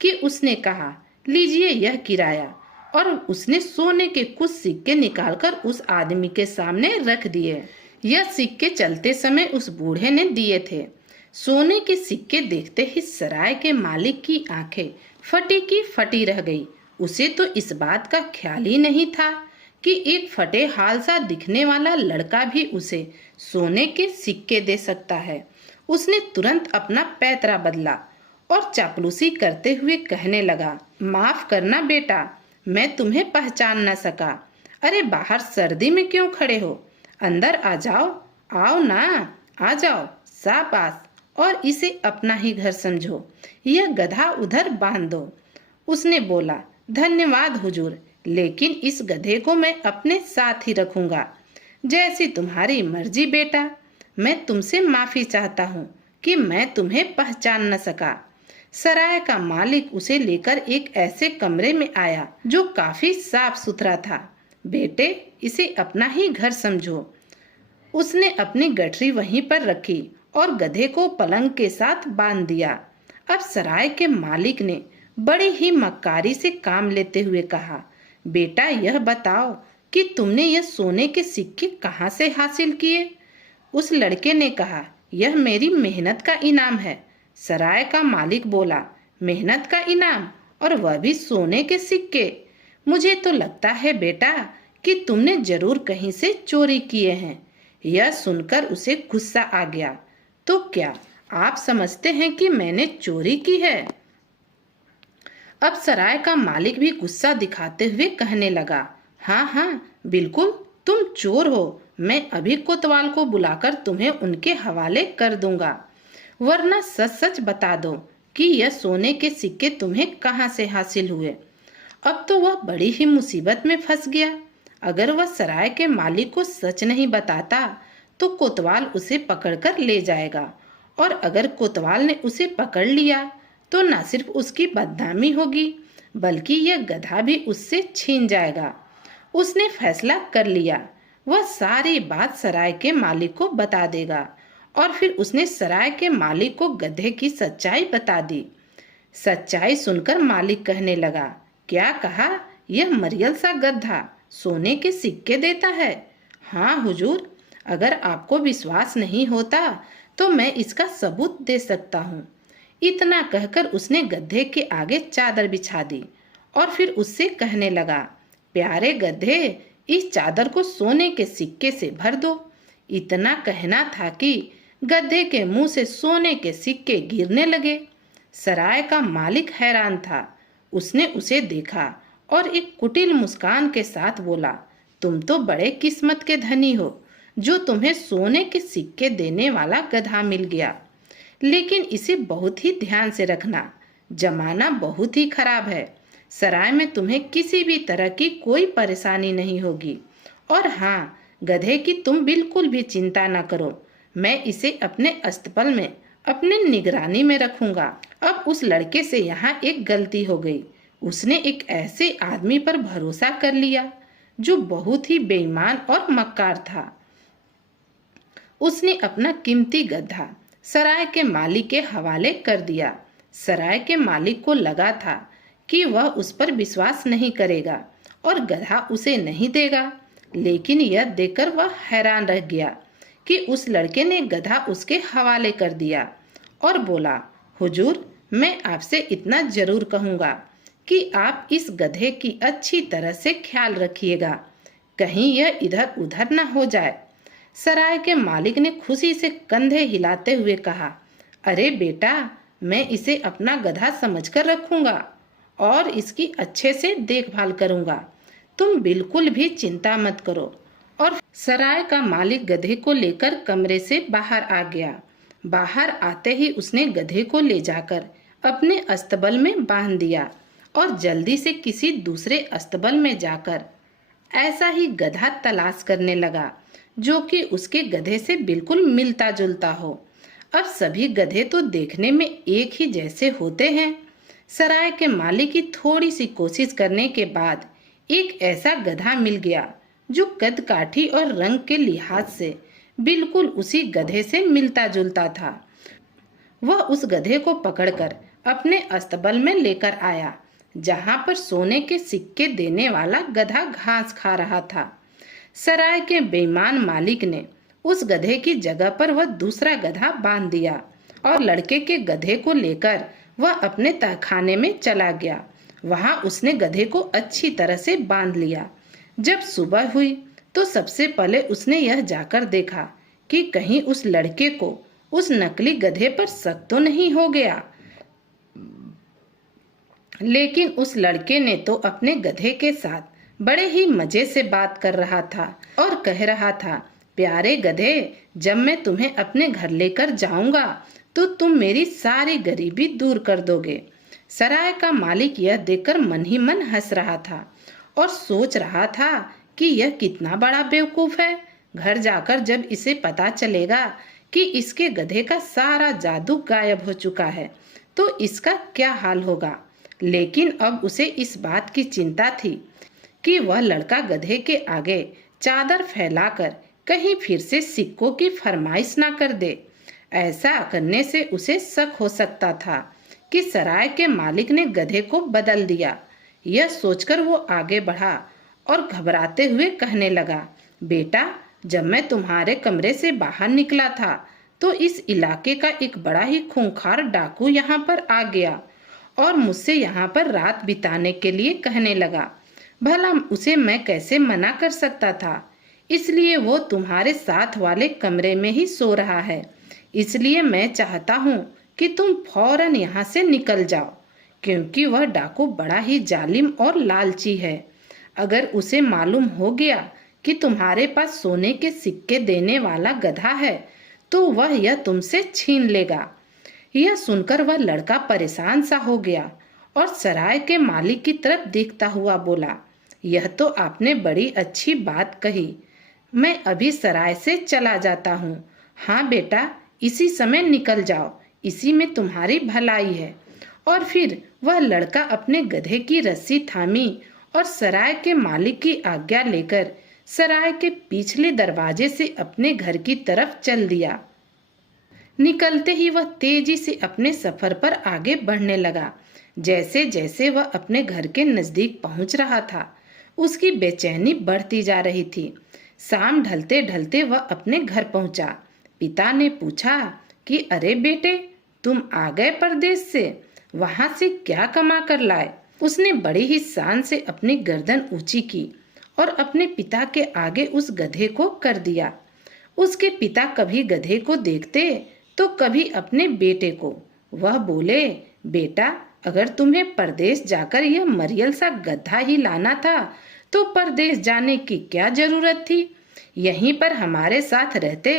कि उसने कहा, लीजिए यह किराया। और उसने सोने के कुछ सिक्के निकालकर उस आदमी के सामने रख दिए। यह सिक्के चलते समय उस बूढ़े ने दिए थे। सोने के सिक्के देखते ही सराय के मालिक की आंखें फटी की फटी रह गई। उसे तो इस बात का ख्याल ही नहीं था कि एक फटे हाल सा दिखने वाला लड़का भी उसे सोने के सिक्के दे सकता है। उसने तुरंत अपना पैतरा बदला और चापलूसी करते हुए कहने लगा, माफ करना बेटा, मैं तुम्हें पहचान न सका। अरे बाहर सर्दी में क्यों खड़े हो? अंदर आ जाओ। आओ ना, आ जाओ, शाबाश। और इसे अपना ही घर समझो। यह गधा उधर बांध दो। उसने बोला, धन्यवाद हुजूर, लेकिन इस गधे को मैं अपने साथ ही रखूंगा। जैसी तुम्हारी मर्जी बेटा। मैं तुमसे माफी चाहता हूँ कि मैं तुम्हें पहचान न सका। सराय का मालिक उसे लेकर एक ऐसे कमरे में आया जो काफी साफ सुथरा था। बेटे, इसे अपना ही घर समझो। उसने अपनी गठरी वहीं पर रखी और गधे को पलंग के साथ बांध दिया। अब सराय के मालिक ने बड़ी ही मक्कारी से काम लेते हुए कहा, बेटा यह बताओ कि तुमने यह सोने के सिक्के कहाँ से हासिल किए? उस लड़के ने कहा, यह मेरी मेहनत का इनाम है। सराय का मालिक बोला, मेहनत का इनाम, और वह भी सोने के सिक्के? मुझे तो लगता है बेटा कि तुमने जरूर कहीं से चोरी किए हैं। यह सुनकर उसे गुस्सा आ गया। तो क्या आप समझते हैं कि मैंने चोरी की है? अब सराय का मालिक भी गुस्सा दिखाते हुए कहने लगा, हाँ हाँ बिल्कुल, तुम चोर हो। मैं अभी कोतवाल को बुलाकर तुम्हें उनके हवाले कर दूंगा, वरना सच सच बता दो कि यह सोने के सिक्के तुम्हें कहाँ से हासिल हुए। अब तो वह बड़ी ही मुसीबत में फंस गया। अगर वह सराय के मालिक को सच नहीं बताता तो कोतवाल उसे पकड़कर ले जाएगा, और अगर कोतवाल ने उसे पकड़ लिया तो न सिर्फ उसकी बदनामी होगी बल्कि यह गधा भी उससे छीन जाएगा। उसने फैसला कर लिया, वह सारी बात सराय के मालिक को बता देगा। और फिर उसने सराय के मालिक को गधे की सच्चाई बता दी। सच्चाई सुनकर मालिक कहने लगा, क्या कहा? यह मरियल सा गधा सोने के सिक्के देता है? हाँ हुजूर, अगर आपको विश्वास नहीं होता तो मैं इसका सबूत दे सकता हूँ। इतना कहकर उसने गधे के आगे चादर बिछा दी और फिर उससे कहने लगा, प्यारे गधे, इस चादर को सोने के सिक्के से भर दो। इतना कहना था कि गधे के मुंह से सोने के सिक्के गिरने लगे। सराय का मालिक हैरान था। उसने उसे देखा और एक कुटिल मुस्कान के साथ बोला, तुम तो बड़े किस्मत के धनी हो जो तुम्हें सोने के सिक्के देने वाला गधा मिल गया। लेकिन इसे बहुत ही ध्यान से रखना, जमाना बहुत ही खराब है। सराय में तुम्हें किसी भी तरह की कोई परेशानी नहीं होगी। और हाँ, गधे की तुम बिल्कुल भी चिंता ना करो, मैं इसे अपने अस्तबल में अपने निगरानी में रखूंगा। अब उस लड़के से यहाँ एक गलती हो गई। उसने एक ऐसे आदमी पर भरोसा कर लिया जो बहुत ही बेईमान और मक्कार था। उसने अपना कीमती गधा सराय के मालिक के हवाले कर दिया। सराय के मालिक को लगा था कि वह उस पर विश्वास नहीं करेगा और गधा उसे नहीं देगा, लेकिन यह देखकर वह हैरान रह गया कि उस लड़के ने गधा उसके हवाले कर दिया और बोला, हुजूर, मैं आपसे इतना जरूर कहूँगा कि आप इस गधे की अच्छी तरह से ख्याल रखिएगा, कहीं यह इधर उधर न हो जाए। सराय के मालिक ने खुशी से कंधे हिलाते हुए कहा, अरे बेटा, मैं इसे अपना गधा समझकर रखूंगा और इसकी अच्छे से देखभाल करूंगा, तुम बिल्कुल भी चिंता मत करो। और सराय का मालिक गधे को लेकर कमरे से बाहर आ गया। बाहर आते ही उसने गधे को ले जाकर अपने अस्तबल में बांध दिया और जल्दी से किसी दूसरे अस्तबल में जाकर ऐसा ही गधा तलाश करने लगा जो कि उसके गधे से बिल्कुल मिलता जुलता हो। अब सभी गधे तो देखने में एक ही जैसे होते हैं। सराय के मालिक की थोड़ी सी कोशिश करने के बाद एक ऐसा गधा मिल गया जो कद काठी और रंग के लिहाज से बिल्कुल उसी गधे से मिलता जुलता था। वह उस गधे को पकड़कर अपने अस्तबल में लेकर आया, जहां पर सोने के सिक्के देने वाला गधा घास खा रहा था। सराय के बेईमान मालिक ने उस गधे की जगह पर वह दूसरा गधा बांध दिया और लड़के के गधे को लेकर वह अपने तहखाने में चला गया। वहां उसने गधे को अच्छी तरह से बांध लिया। जब सुबह हुई तो सबसे पहले उसने यह जाकर देखा कि कहीं उस लड़के को उस नकली गधे पर शक तो नहीं हो गया। लेकिन उस लड़के ने तो अपने गधे के साथ बड़े ही मजे से बात कर रहा था और कह रहा था, प्यारे गधे, जब मैं तुम्हें अपने घर लेकर जाऊंगा तो तुम मेरी सारी गरीबी दूर कर दोगे। सराय का मालिक यह देखकर मन ही मन हंस रहा था और सोच रहा था कि यह कितना बड़ा बेवकूफ है। घर जाकर जब इसे पता चलेगा कि इसके गधे का सारा जादू गायब हो चुका है तो इसका क्या हाल होगा। लेकिन अब उसे इस बात की चिंता थी कि वह लड़का गधे के आगे चादर फैलाकर कहीं फिर से सिक्कों की फरमाइश ना कर दे। ऐसा करने से उसे शक हो सकता था कि सराय के मालिक ने गधे को बदल दिया। यह सोचकर वो आगे बढ़ा और घबराते हुए कहने लगा, बेटा, जब मैं तुम्हारे कमरे से बाहर निकला था तो इस इलाके का एक बड़ा ही खूंखार डाकू यहाँ पर आ गया और मुझसे यहाँ पर रात बिताने के लिए कहने लगा। भला उसे मैं कैसे मना कर सकता था, इसलिए वो तुम्हारे साथ वाले कमरे में ही सो रहा है। इसलिए मैं चाहता हूँ कि तुम फौरन यहाँ से निकल जाओ, क्योंकि वह डाकू बड़ा ही जालिम और लालची है। अगर उसे मालूम हो गया कि तुम्हारे पास सोने के सिक्के देने वाला गधा है तो वह यह तुमसे छीन लेगा। यह सुनकर वह लड़का परेशान सा हो गया और सराय के मालिक की तरफ देखता हुआ बोला, यह तो आपने बड़ी अच्छी बात कही, मैं अभी सराय से चला जाता हूँ। हाँ बेटा, इसी समय निकल जाओ, इसी में तुम्हारी भलाई है। और फिर वह लड़का अपने गधे की रस्सी थामी और सराय के मालिक की आज्ञा लेकर सराय के पिछले दरवाजे से अपने घर की तरफ चल दिया। निकलते ही वह तेजी से अपने सफर पर आगे बढ़ने लगा। जैसे जैसे वह अपने घर के नजदीक पहुंच रहा था, उसकी बेचैनी बढ़ती जा रही थी। शाम ढलते ढलते वह अपने घर पहुंचा। पिता ने पूछा कि अरे बेटे, तुम आ गए परदेश से, वहां से क्या कमा कर लाए। उसने बड़ी ही शान से अपनी गर्दन ऊंची की और अपने पिता के आगे उस गधे को कर दिया। उसके पिता कभी गधे को देखते तो कभी अपने बेटे को। वह बोले, बेटा, अगर तुम्हें परदेश जाकर यह मरियल सा गधा ही लाना था तो परदेश जाने की क्या जरूरत थी। यहीं पर हमारे साथ रहते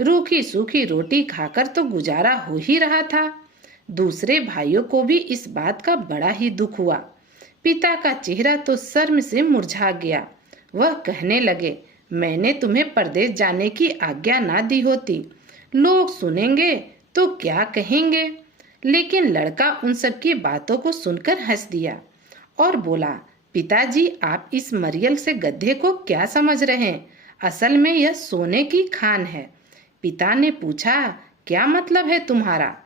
रूखी सूखी रोटी खाकर तो गुजारा हो ही रहा था। दूसरे भाइयों को भी इस बात का बड़ा ही दुख हुआ। पिता का चेहरा तो शर्म से मुरझा गया। वह कहने लगे, मैंने तुम्हें परदेश जाने की आज्ञा ना दी होती, लोग सुनेंगे तो क्या कहेंगे। लेकिन लड़का उन सब की बातों को सुनकर हंस दिया और बोला, पिताजी आप इस मरियल से गधे को क्या समझ रहे हैं, असल में यह सोने की खान है। पिता ने पूछा, क्या मतलब है तुम्हारा?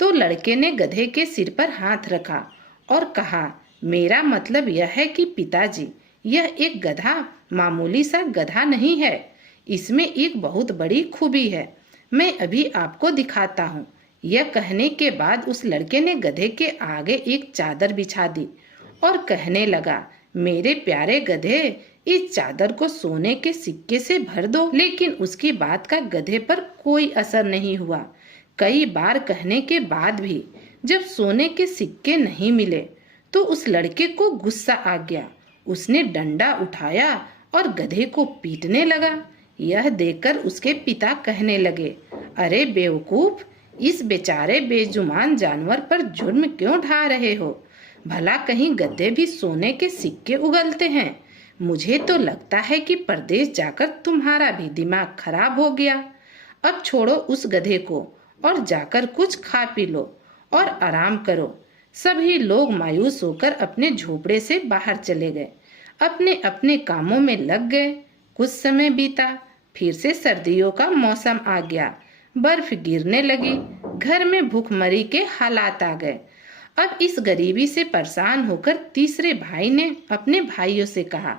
तो लड़के ने गधे के सिर पर हाथ रखा और कहा, मेरा मतलब यह है कि पिताजी यह एक गधा मामूली सा गधा नहीं है, इसमें एक बहुत बड़ी खूबी है, मैं अभी आपको दिखाता हूँ। यह कहने के बाद उस लड़के ने गधे के आगे एक चादर बिछा दी और कहने लगा, मेरे प्यारे गधे, इस चादर को सोने के सिक्के से भर दो। लेकिन उसकी बात का गधे पर कोई असर नहीं हुआ। कई बार कहने के बाद भी जब सोने के सिक्के नहीं मिले तो उस लड़के को गुस्सा आ गया। उसने डंडा उठाया और गधे को पीटने लगा। यह देखकर उसके पिता कहने लगे, अरे बेवकूफ, इस बेचारे बेजुबान जानवर पर जुर्म क्यों ढा रहे हो? भला कहीं गधे भी सोने के सिक्के उगलते हैं? मुझे तो लगता है कि परदेश जाकर तुम्हारा भी दिमाग खराब हो गया। अब छोड़ो उस गधे को और जाकर कुछ खा पी लो और आराम करो। सभी लोग मायूस होकर अपने झोपड़े से बाहर चले गए, अपने अपने कामों में लग गए। कुछ समय बीता, फिर से सर्दियों का मौसम आ गया। बर्फ गिरने लगी, घर में भूखमरी के हालात आ गए। अब इस गरीबी से परेशान होकर तीसरे भाई ने अपने भाइयों से कहा,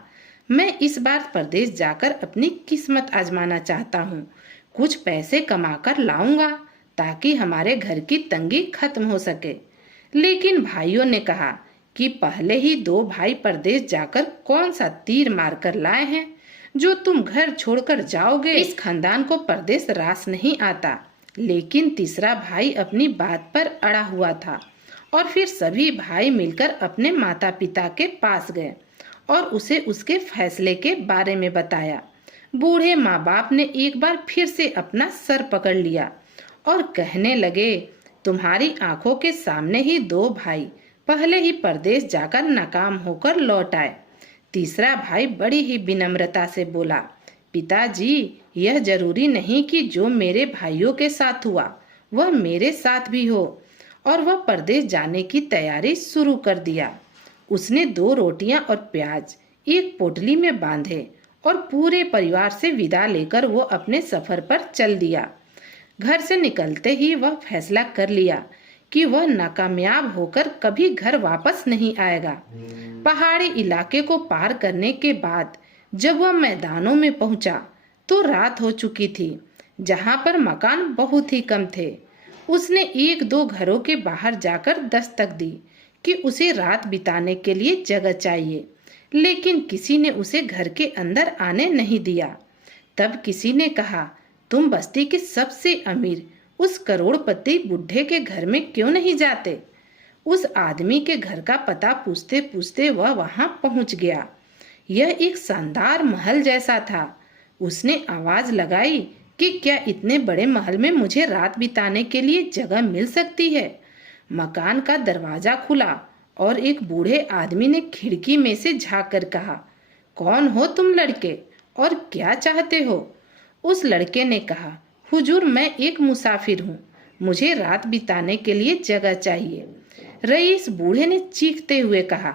मैं इस बार परदेश जाकर अपनी किस्मत आजमाना चाहता हूँ। कुछ पैसे कमाकर लाऊंगा ताकि हमारे घर की तंगी खत्म हो सके। लेकिन भाइयों ने कहा कि पहले ही दो भाई परदेश जाकर कौन सा तीर मारकर लाए हैं जो तुम घर छोड़कर जाओगे। इस खानदान को परदेश रास नहीं आता। लेकिन तीसरा भाई अपनी बात पर अड़ा हुआ था और फिर सभी भाई मिलकर अपने माता पिता के पास गए और उसे उसके फैसले के बारे में बताया। बूढ़े माँ बाप ने एक बार फिर से अपना सर पकड़ लिया और कहने लगे, तुम्हारी आंखों के सामने ही दो भाई पहले ही परदेश जाकर नाकाम होकर लौट आए। तीसरा भाई बड़ी ही विनम्रता से बोला, पिताजी यह जरूरी नहीं कि जो मेरे भाइयों के साथ हुआ वह मेरे साथ भी हो। और वह परदेश जाने की तैयारी शुरू कर दिया। उसने 2 रोटियां और प्याज एक पोटली में बांधे और पूरे परिवार से विदा लेकर वो अपने सफर पर चल दिया। घर से निकलते ही वह फैसला कर लिया कि वह नाकामयाब होकर कभी घर वापस नहीं आएगा। पहाड़ी इलाके को पार करने के बाद जब वह मैदानों में पहुंचा तो रात हो चुकी थी, जहां पर मकान बहुत ही कम थे। उसने 1-2 घरों के बाहर जाकर दस्तक दी कि उसे रात बिताने के लिए जगह चाहिए, लेकिन किसी ने उसे घर के अंदर आने नहीं दिया। तब किसी ने कहा, तुम बस्ती के सबसे अमीर उस करोड़पति बुढ़े के घर में क्यों नहीं जाते? उस आदमी के घर का पता पूछते पूछते वह वहां पहुंच गया। यह एक शानदार महल जैसा था। उसने आवाज लगाई कि क्या इतने बड़े महल में मुझे रात बिताने के लिए जगह मिल सकती है? मकान का दरवाजा खुला और एक बूढ़े आदमी ने खिड़की में से झांक कर कहा, कौन हो तुम लड़के और क्या चाहते हो? उस लड़के ने कहा, हुजूर मैं एक मुसाफिर हूँ, मुझे रात बिताने के लिए जगह चाहिए। रईस बूढ़े ने चीखते हुए कहा,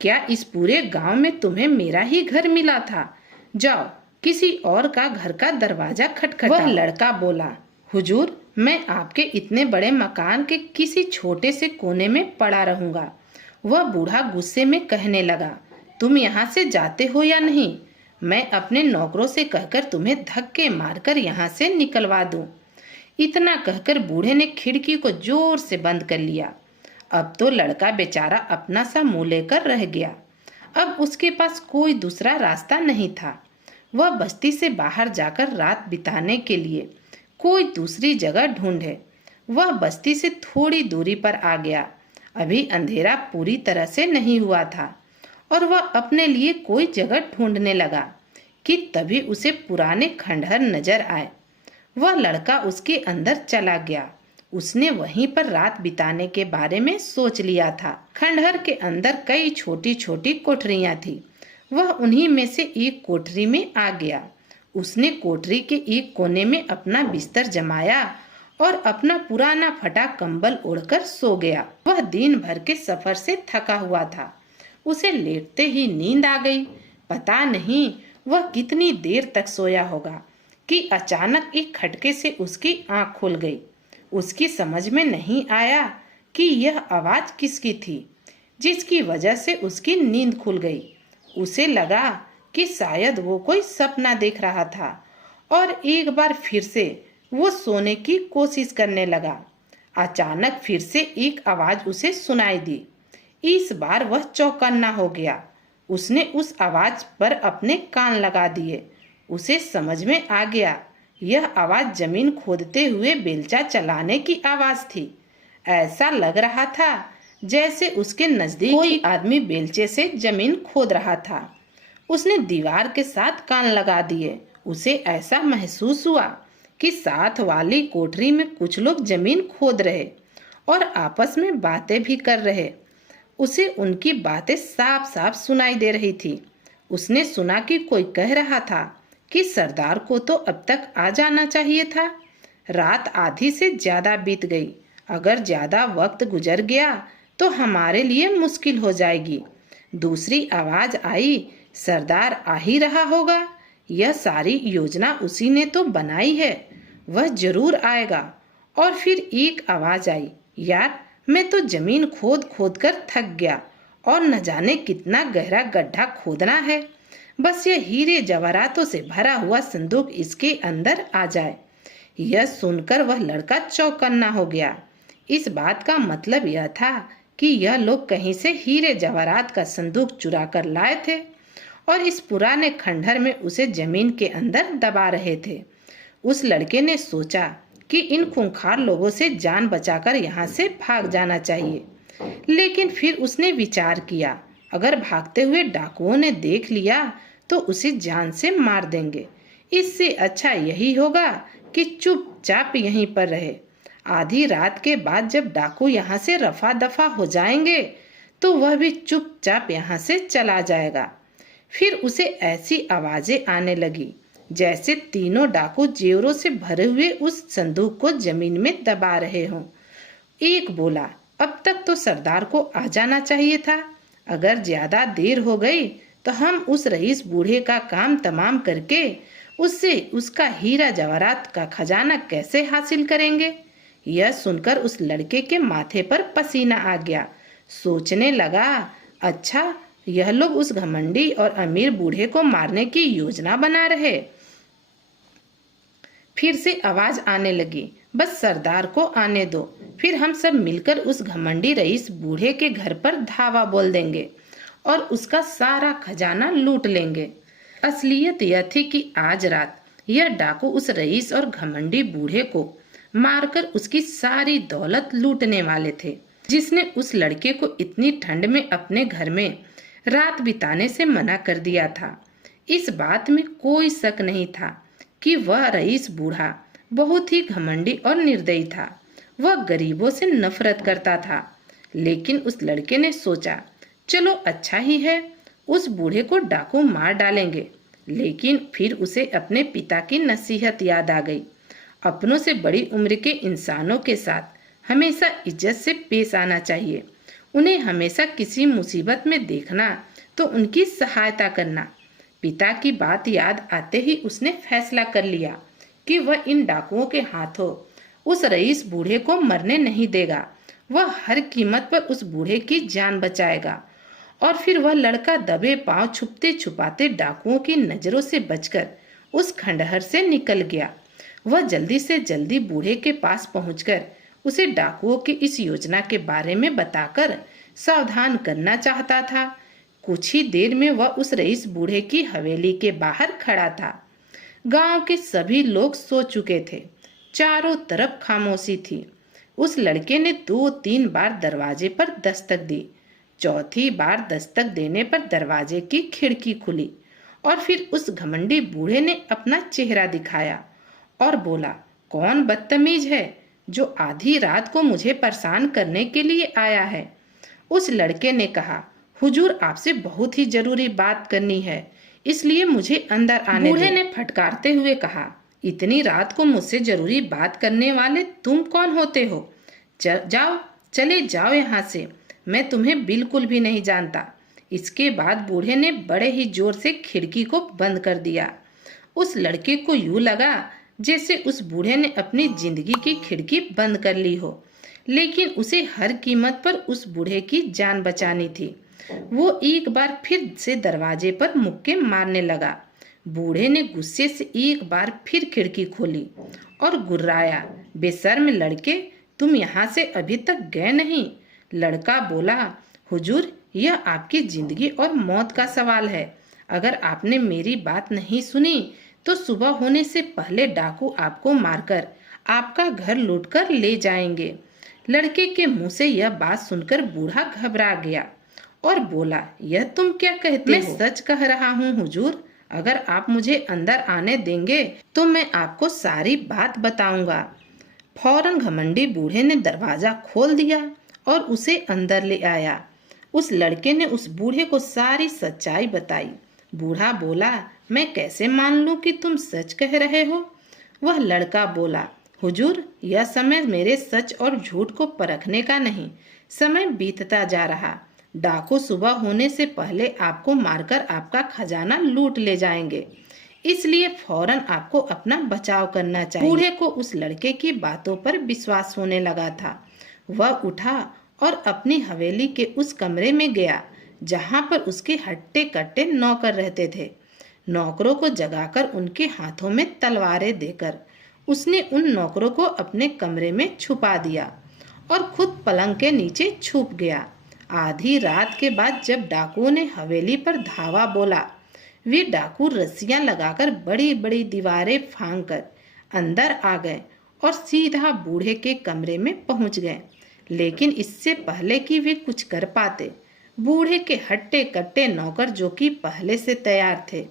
क्या इस पूरे गांव में तुम्हें मेरा ही घर मिला था? जाओ किसी और का घर का दरवाजा खटखटाओ। वह लड़का बोला, हुजूर मैं आपके इतने बड़े मकान के किसी छोटे से कोने में पड़ा रहूंगा। वह बूढ़ा गुस्से में कहने लगा, तुम यहाँ से जाते हो या नहीं? मैं अपने नौकरों से कहकर तुम्हें धक्के मारकर यहाँ से निकलवा दूं। इतना कहकर बूढ़े ने खिड़की को जोर से बंद कर लिया। अब तो लड़का बेचारा अपना सा मुंह लेकर रह गया। अब उसके पास कोई दूसरा रास्ता नहीं था। वह बस्ती से बाहर जाकर रात बिताने के लिए कोई दूसरी जगह ढूंढे। वह बस्ती से थोड़ी दूरी पर आ गया। अभी अंधेरा पूरी तरह से नहीं हुआ था और वह अपने लिए कोई जगह ढूंढने लगा कि तभी उसे पुराने खंडहर नजर आए। वह लड़का उसके अंदर चला गया। उसने वहीं पर रात बिताने के बारे में सोच लिया था। खंडहर के अंदर कई छोटी छोटी कोठरियां थी। वह उन्हीं में से एक कोठरी में आ गया। उसने कोठरी के एक कोने में अपना बिस्तर जमाया और अपना पुराना फटा कंबल ओढ़कर सो गया। वह दिन भर के सफर से थका हुआ था। उसे लेटते ही नींद आ गई। पता नहीं वह कितनी देर तक सोया होगा कि अचानक एक खटके से उसकी आंख खुल गई। उसकी समझ में नहीं आया कि यह आवाज किसकी थी जिसकी वजह से उसकी नींद खुल गई। उसे लगा कि शायद वो कोई सपना देख रहा था और एक बार फिर से वो सोने की कोशिश करने लगा। अचानक फिर से एक आवाज उसे सुनाई दी। इस बार वह चौकन्ना हो गया। उसने उस आवाज पर अपने कान लगा दिए। उसे समझ में आ गया यह आवाज जमीन खोदते हुए बेलचा चलाने की आवाज थी। ऐसा लग रहा था जैसे उसके नजदीक कोई आदमी बेलचे से जमीन खोद रहा था। उसने दीवार के साथ कान लगा दिए। उसे ऐसा महसूस हुआ कि साथ वाली कोठरी में कुछ लोग जमीन खोद रहे और आपस में बातें भी कर रहे। उसे उनकी बातें साफ साफ सुनाई दे रही थी। उसने सुना कि कोई कह रहा था कि सरदार को तो अब तक आ जाना चाहिए था। रात आधी से ज्यादा बीत गई। अगर ज्यादा वक्त गुजर गया तो हमारे लिए मुश्किल हो जाएगी। दूसरी आवाज आई, सरदार आ ही रहा होगा। यह सारी योजना उसी ने तो बनाई है। वह जरूर आएगा। और फिर एक आवाज आई, यार मैं तो जमीन खोद खोद कर थक गया और न जाने कितना गहरा गड्ढा खोदना है। बस ये हीरे जवाहरातों से भरा हुआ संदूक इसके अंदर आ जाए। यह सुनकर वह लड़का चौकन्ना हो गया। इस बात का मतलब यह था कि यह लोग कहीं से हीरे जवाहरात का संदूक चुरा कर लाए थे और इस पुराने खंडहर में उसे जमीन के अंदर दबा रहे थे। उस लड़के ने सोचा कि इन खूंखार लोगों से जान बचाकर यहाँ से भाग जाना चाहिए। लेकिन फिर उसने विचार किया, अगर भागते हुए डाकुओं ने देख लिया तो उसे जान से मार देंगे। इससे अच्छा यही होगा कि चुपचाप यहीं पर रहे। आधी रात के बाद जब डाकू यहाँ से रफा दफा हो जाएंगे तो वह भी चुपचाप यहाँ से चला जाएगा। फिर उसे ऐसी आवाजें आने लगी जैसे तीनों डाकू जेवरों से भरे हुए उस संदूक को जमीन में दबा रहे हों। एक बोला, अब तक तो सरदार को आ जाना चाहिए था। अगर ज्यादा देर हो गई तो हम उस रईस बूढ़े का काम तमाम करके उससे उसका हीरा जवाहरात का खजाना कैसे हासिल करेंगे। यह सुनकर उस लड़के के माथे पर पसीना आ गया। सोचने लगा, अच्छा यह लोग उस घमंडी और अमीर बूढ़े को मारने की योजना बना रहे। फिर से आवाज आने लगी, बस सरदार को आने दो, फिर हम सब मिलकर उस घमंडी रईस बूढ़े के घर पर धावा बोल देंगे और उसका सारा खजाना लूट लेंगे। असलियत यह थी कि आज रात यह डाकू उस रईस और घमंडी बूढ़े को मारकर उसकी सारी दौलत लूटने वाले थे, जिसने उस लड़के को इतनी ठंड में अपने घर में रात बिताने से मना कर दिया था। इस बात में कोई शक नहीं था कि वह रईस बूढ़ा बहुत ही घमंडी और निर्दयी था। वह गरीबों से नफरत करता था। लेकिन उस लड़के ने सोचा, चलो अच्छा ही है, उस बूढ़े को डाकू मार डालेंगे। लेकिन फिर उसे अपने पिता की नसीहत याद आ गई। अपनों से बड़ी उम्र के इंसानों के साथ हमेशा इज्जत से पेश आना चाहिए। उन्हें हमेशा किसी मुसीबत में देखना तो उनकी सहायता करना। पिता की बात याद आते ही उसने फैसला कर लिया कि वह इन डाकुओं के हाथों उस रईस बूढ़े को मरने नहीं देगा। वह हर कीमत पर उस बूढ़े की जान बचाएगा। और फिर वह लड़का दबे पांव छुपते छुपाते डाकुओं की नजरों से बचकर उस खंडहर से निकल गया। वह जल्दी से जल्दी बूढ़े के पास पहुंचकर उसे डाकुओं की इस योजना के बारे में बताकर सावधान करना चाहता था। कुछ ही देर में वह उस रईस बूढ़े की हवेली के बाहर खड़ा था। गांव के सभी लोग सो चुके थे। चारों तरफ खामोशी थी। उस लड़के ने 2-3 बार दरवाजे पर दस्तक दी। चौथी बार दस्तक देने पर दरवाजे की खिड़की खुली और फिर उस घमंडी बूढ़े ने अपना चेहरा दिखाया और बोला, कौन बदतमीज है जो आधी रात को मुझे परेशान करने के लिए आया है। उस लड़के ने कहा, हुजूर आपसे बहुत ही जरूरी बात करनी है, इसलिए मुझे अंदर आने बूढ़े ने फटकारते हुए कहा, इतनी रात को मुझसे जरूरी बात करने वाले तुम कौन होते हो? जाओ, चले जाओ यहाँ से, मैं तुम्हें बिल्कुल भी नहीं जानता। इसके बाद बूढ़े ने बड़े ही जोर से खिड़की को बंद कर दिया। उस लड़के को यूं लगा जैसे उस बूढ़े ने अपनी जिंदगी की खिड़की बंद कर ली हो, लेकिन उसे हर कीमत पर उस बूढ़े की जान बचानी थी। वो एक बार फिर से दरवाजे पर मुक्के मारने लगा। बूढ़े ने गुस्से से एक बार फिर खिड़की खोली और गुर्राया, बेशर्म लड़के, तुम यहाँ से अभी तक गए नहीं। लड़का बोला, हुजूर, यह आपकी जिंदगी और मौत का सवाल है। अगर आपने मेरी बात नहीं सुनी तो सुबह होने से पहले डाकू आपको मारकर आपका घर लूटकर ले जाएंगे। लड़के के मुंह से यह बात सुनकर बूढ़ा घबरा गया और बोला, यह तुम क्या कहते हो? मैं सच कह रहा हूँ हुजूर, अगर आप मुझे अंदर आने देंगे तो मैं आपको सारी बात बताऊंगा। फौरन घमंडी बूढ़े ने दरवाजा खोल दिया और उसे अंदर ले आया। उस लड़के ने उस बूढ़े को सारी सच्चाई बताई। बूढ़ा बोला, मैं कैसे मान लूं कि तुम सच कह रहे हो? वह लड़का बोला, हुजूर, यह समय मेरे सच और झूठ को परखने का नहीं, समय बीतता जा रहा। डाकू सुबह होने से पहले आपको मारकर आपका खजाना लूट ले जाएंगे, इसलिए फौरन आपको अपना बचाव करना चाहिए। बूढ़े को उस लड़के की बातों पर विश्वास होने लगा था। वह उठा और अपनी हवेली के उस कमरे में गया जहां पर उसके हट्टे कट्टे नौकर रहते थे। नौकरों को जगाकर उनके हाथों में तलवारें देकर उसने उन नौकरों को अपने कमरे में छुपा दिया और खुद पलंग के नीचे छुप गया। आधी रात के बाद जब डाकुओं ने हवेली पर धावा बोला, वे डाकू रस्सियां लगाकर बड़ी बड़ी दीवारें फांदकर अंदर आ गए और सीधा बूढ़े के कमरे में पहुंच गए। लेकिन इससे पहले कि वे कुछ कर पाते, बूढ़े के हट्टे कट्टे नौकर, जो कि पहले से तैयार थे,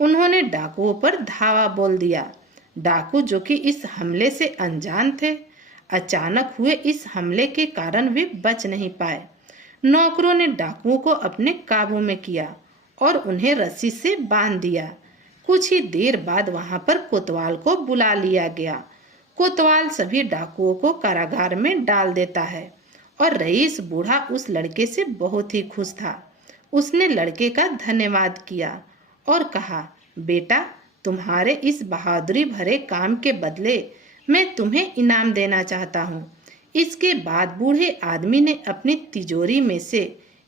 उन्होंने डाकुओं पर धावा बोल दिया। डाकू, जो कि इस हमले से अनजान थे, अचानक हुए इस हमले के कारण वे बच नहीं पाए। नौकरों ने डाकुओं को अपने काबू में किया और उन्हें रस्सी से बांध दिया। कुछ ही देर बाद वहां पर कोतवाल को बुला लिया गया। कोतवाल सभी डाकुओं को कारागार में डाल देता है और रईस बूढ़ा उस लड़के से बहुत ही खुश था। उसने लड़के का धन्यवाद किया और कहा, बेटा, तुम्हारे इस बहादुरी भरे काम के बदले मैं तुम्हें इनाम देना चाहता हूँ। इसके बाद बूढ़े आदमी ने अपनी तिजोरी में से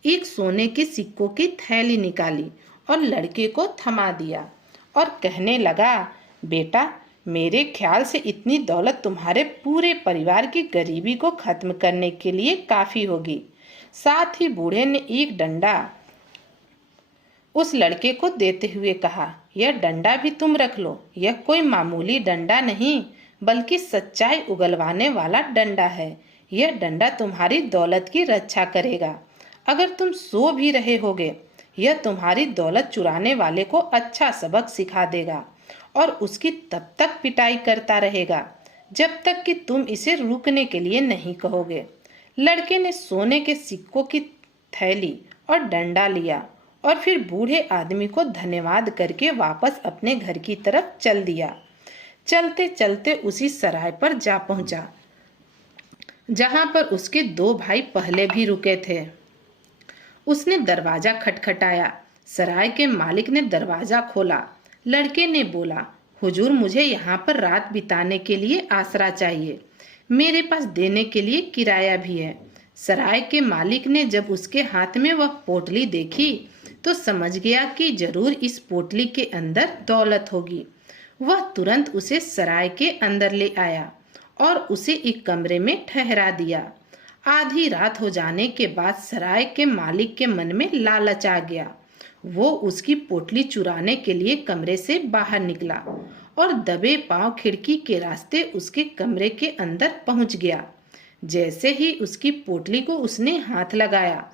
एक सोने के सिक्कों की थैली निकाली और लड़के को थमा दिया और कहने लगा, बेटा, मेरे ख्याल से इतनी दौलत तुम्हारे पूरे परिवार की गरीबी को खत्म करने के लिए काफी होगी। साथ ही बूढ़े ने एक डंडा उस लड़के को देते हुए कहा, यह डंडा भी तुम रख लो। यह कोई मामूली डंडा नहीं, बल्कि सच्चाई उगलवाने वाला डंडा है। यह डंडा तुम्हारी दौलत की रक्षा करेगा। अगर तुम सो भी रहे होगे, यह तुम्हारी दौलत चुराने वाले को अच्छा सबक सिखा देगा और उसकी तब तक पिटाई करता रहेगा जब तक कि तुम इसे रुकने के लिए नहीं कहोगे। लड़के ने सोने के सिक्कों की थैली और डंडा लिया और फिर बूढ़े आदमी को धन्यवाद करके वापस अपने घर की तरफ चल दिया। चलते चलते उसी सराय पर जा पहुंचा जहां पर उसके दो भाई पहले भी रुके थे। उसने दरवाजा खटखटाया। सराय के मालिक ने दरवाजा खोला। लड़के ने बोला, हुजूर, मुझे यहाँ पर रात बिताने के लिए आसरा चाहिए। मेरे पास देने के लिए किराया भी है। सराय के मालिक ने जब उसके हाथ में वह पोटली देखी तो समझ गया कि जरूर इस पोटली के अंदर दौलत होगी। वह तुरंत उसे सराय के अंदर ले आया और उसे एक कमरे में ठहरा दिया। आधी रात हो जाने के बाद सराय के मालिक के मन में लालच आ गया। वो उसकी पोटली चुराने के लिए कमरे से बाहर निकला और दबे पांव खिड़की के रास्ते उसके कमरे के अंदर पहुंच गया। जैसे ही उसकी पोटली को उसने हाथ लगाया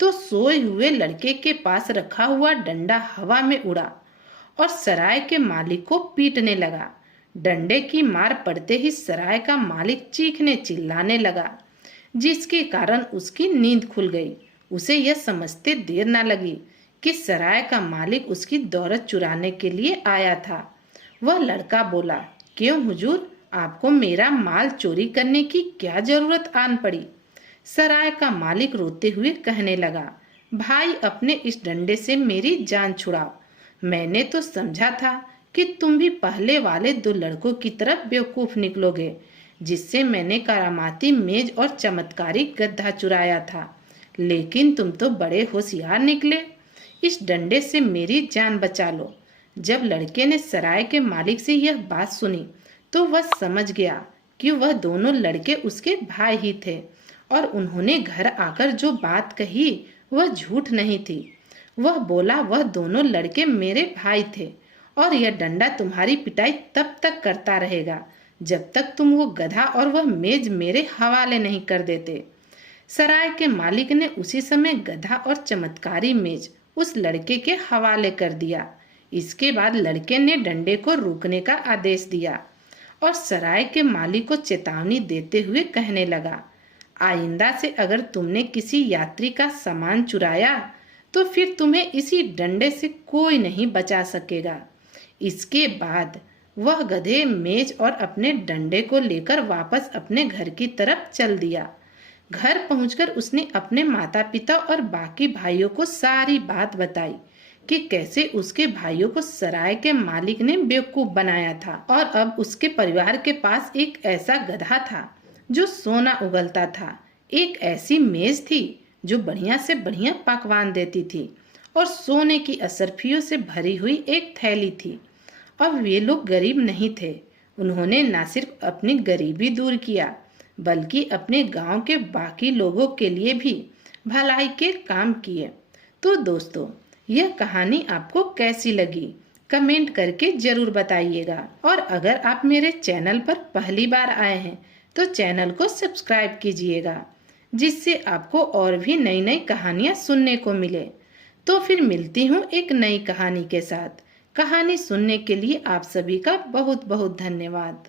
तो सोए हुए लड़के के पास रखा हुआ डंडा हवा में उड़ा और सराय के मालिक को पीटने लगा। डंडे की मार पड़ते ही सराय का मालिक चीखने चिल्लाने लगा, जिसके कारण उसकी नींद खुल गई। उसे यह समझते देर न लगी कि सराय का मालिक उसकी दौलत चुराने के लिए आया था। वह लड़का बोला, क्यों हुजूर, आपको मेरा माल चोरी करने की क्या जरूरत आन पड़ी? सराय का मालिक रोते हुए कहने लगा, भाई, अपने इस डंडे से मेरी जान छुड़ाओ। मैंने तो समझा था कि तुम भी पहले वाले 2 लड़कों की तरफ बेवकूफ निकलोगे, जिससे मैंने करामाती मेज और चमत्कारी गद्दा चुराया था, लेकिन तुम तो बड़े होशियार निकले। इस डंडे से मेरी जान बचा लो। जब लड़के ने सराय के मालिक से यह बात सुनी तो वह समझ गया कि वह दोनों लड़के उसके भाई ही थे और उन्होंने घर आकर जो बात कही वह झूठ नहीं थी। वह बोला, वह दोनों लड़के मेरे भाई थे और यह डंडा तुम्हारी पिटाई तब तक करता रहेगा जब तक तुम वो गधा और वह मेज मेरे हवाले नहीं कर देते। सराय के मालिक ने उसी समय गधा और चमत्कारी मेज उस लड़के के हवाले कर दिया। इसके बाद लड़के ने डंडे को रोकने का आदेश दिया और सराय के मालिक को चेतावनी देते हुए कहने लगा, आइंदा से अगर तुमने किसी यात्री का सामान चुराया तो फिर तुम्हें इसी डंडे से कोई नहीं बचा सकेगा। इसके बाद वह गधे, मेज और अपने डंडे को लेकर वापस अपने घर की तरफ चल दिया। घर पहुंचकर उसने अपने माता पिता और बाकी भाइयों को सारी बात बताई कि कैसे उसके भाइयों को सराय के मालिक ने बेवकूफ बनाया था और अब उसके परिवार के पास एक ऐसा गधा था जो सोना उगलता था, एक ऐसी मेज थी जो बढ़िया से बढ़िया पकवान देती थी और सोने की असरफियों से भरी हुई एक थैली थी। अब वे लोग गरीब नहीं थे। उन्होंने न सिर्फ अपनी गरीबी दूर किया बल्कि अपने गांव के बाकी लोगों के लिए भी भलाई के काम किए। तो दोस्तों, यह कहानी आपको कैसी लगी कमेंट करके जरूर बताइएगा और अगर आप मेरे चैनल पर पहली बार आए हैं तो चैनल को सब्सक्राइब कीजिएगा, जिससे आपको और भी नई नई कहानियां सुनने को मिले। तो फिर मिलती हूँ एक नई कहानी के साथ। कहानी सुनने के लिए आप सभी का बहुत बहुत धन्यवाद।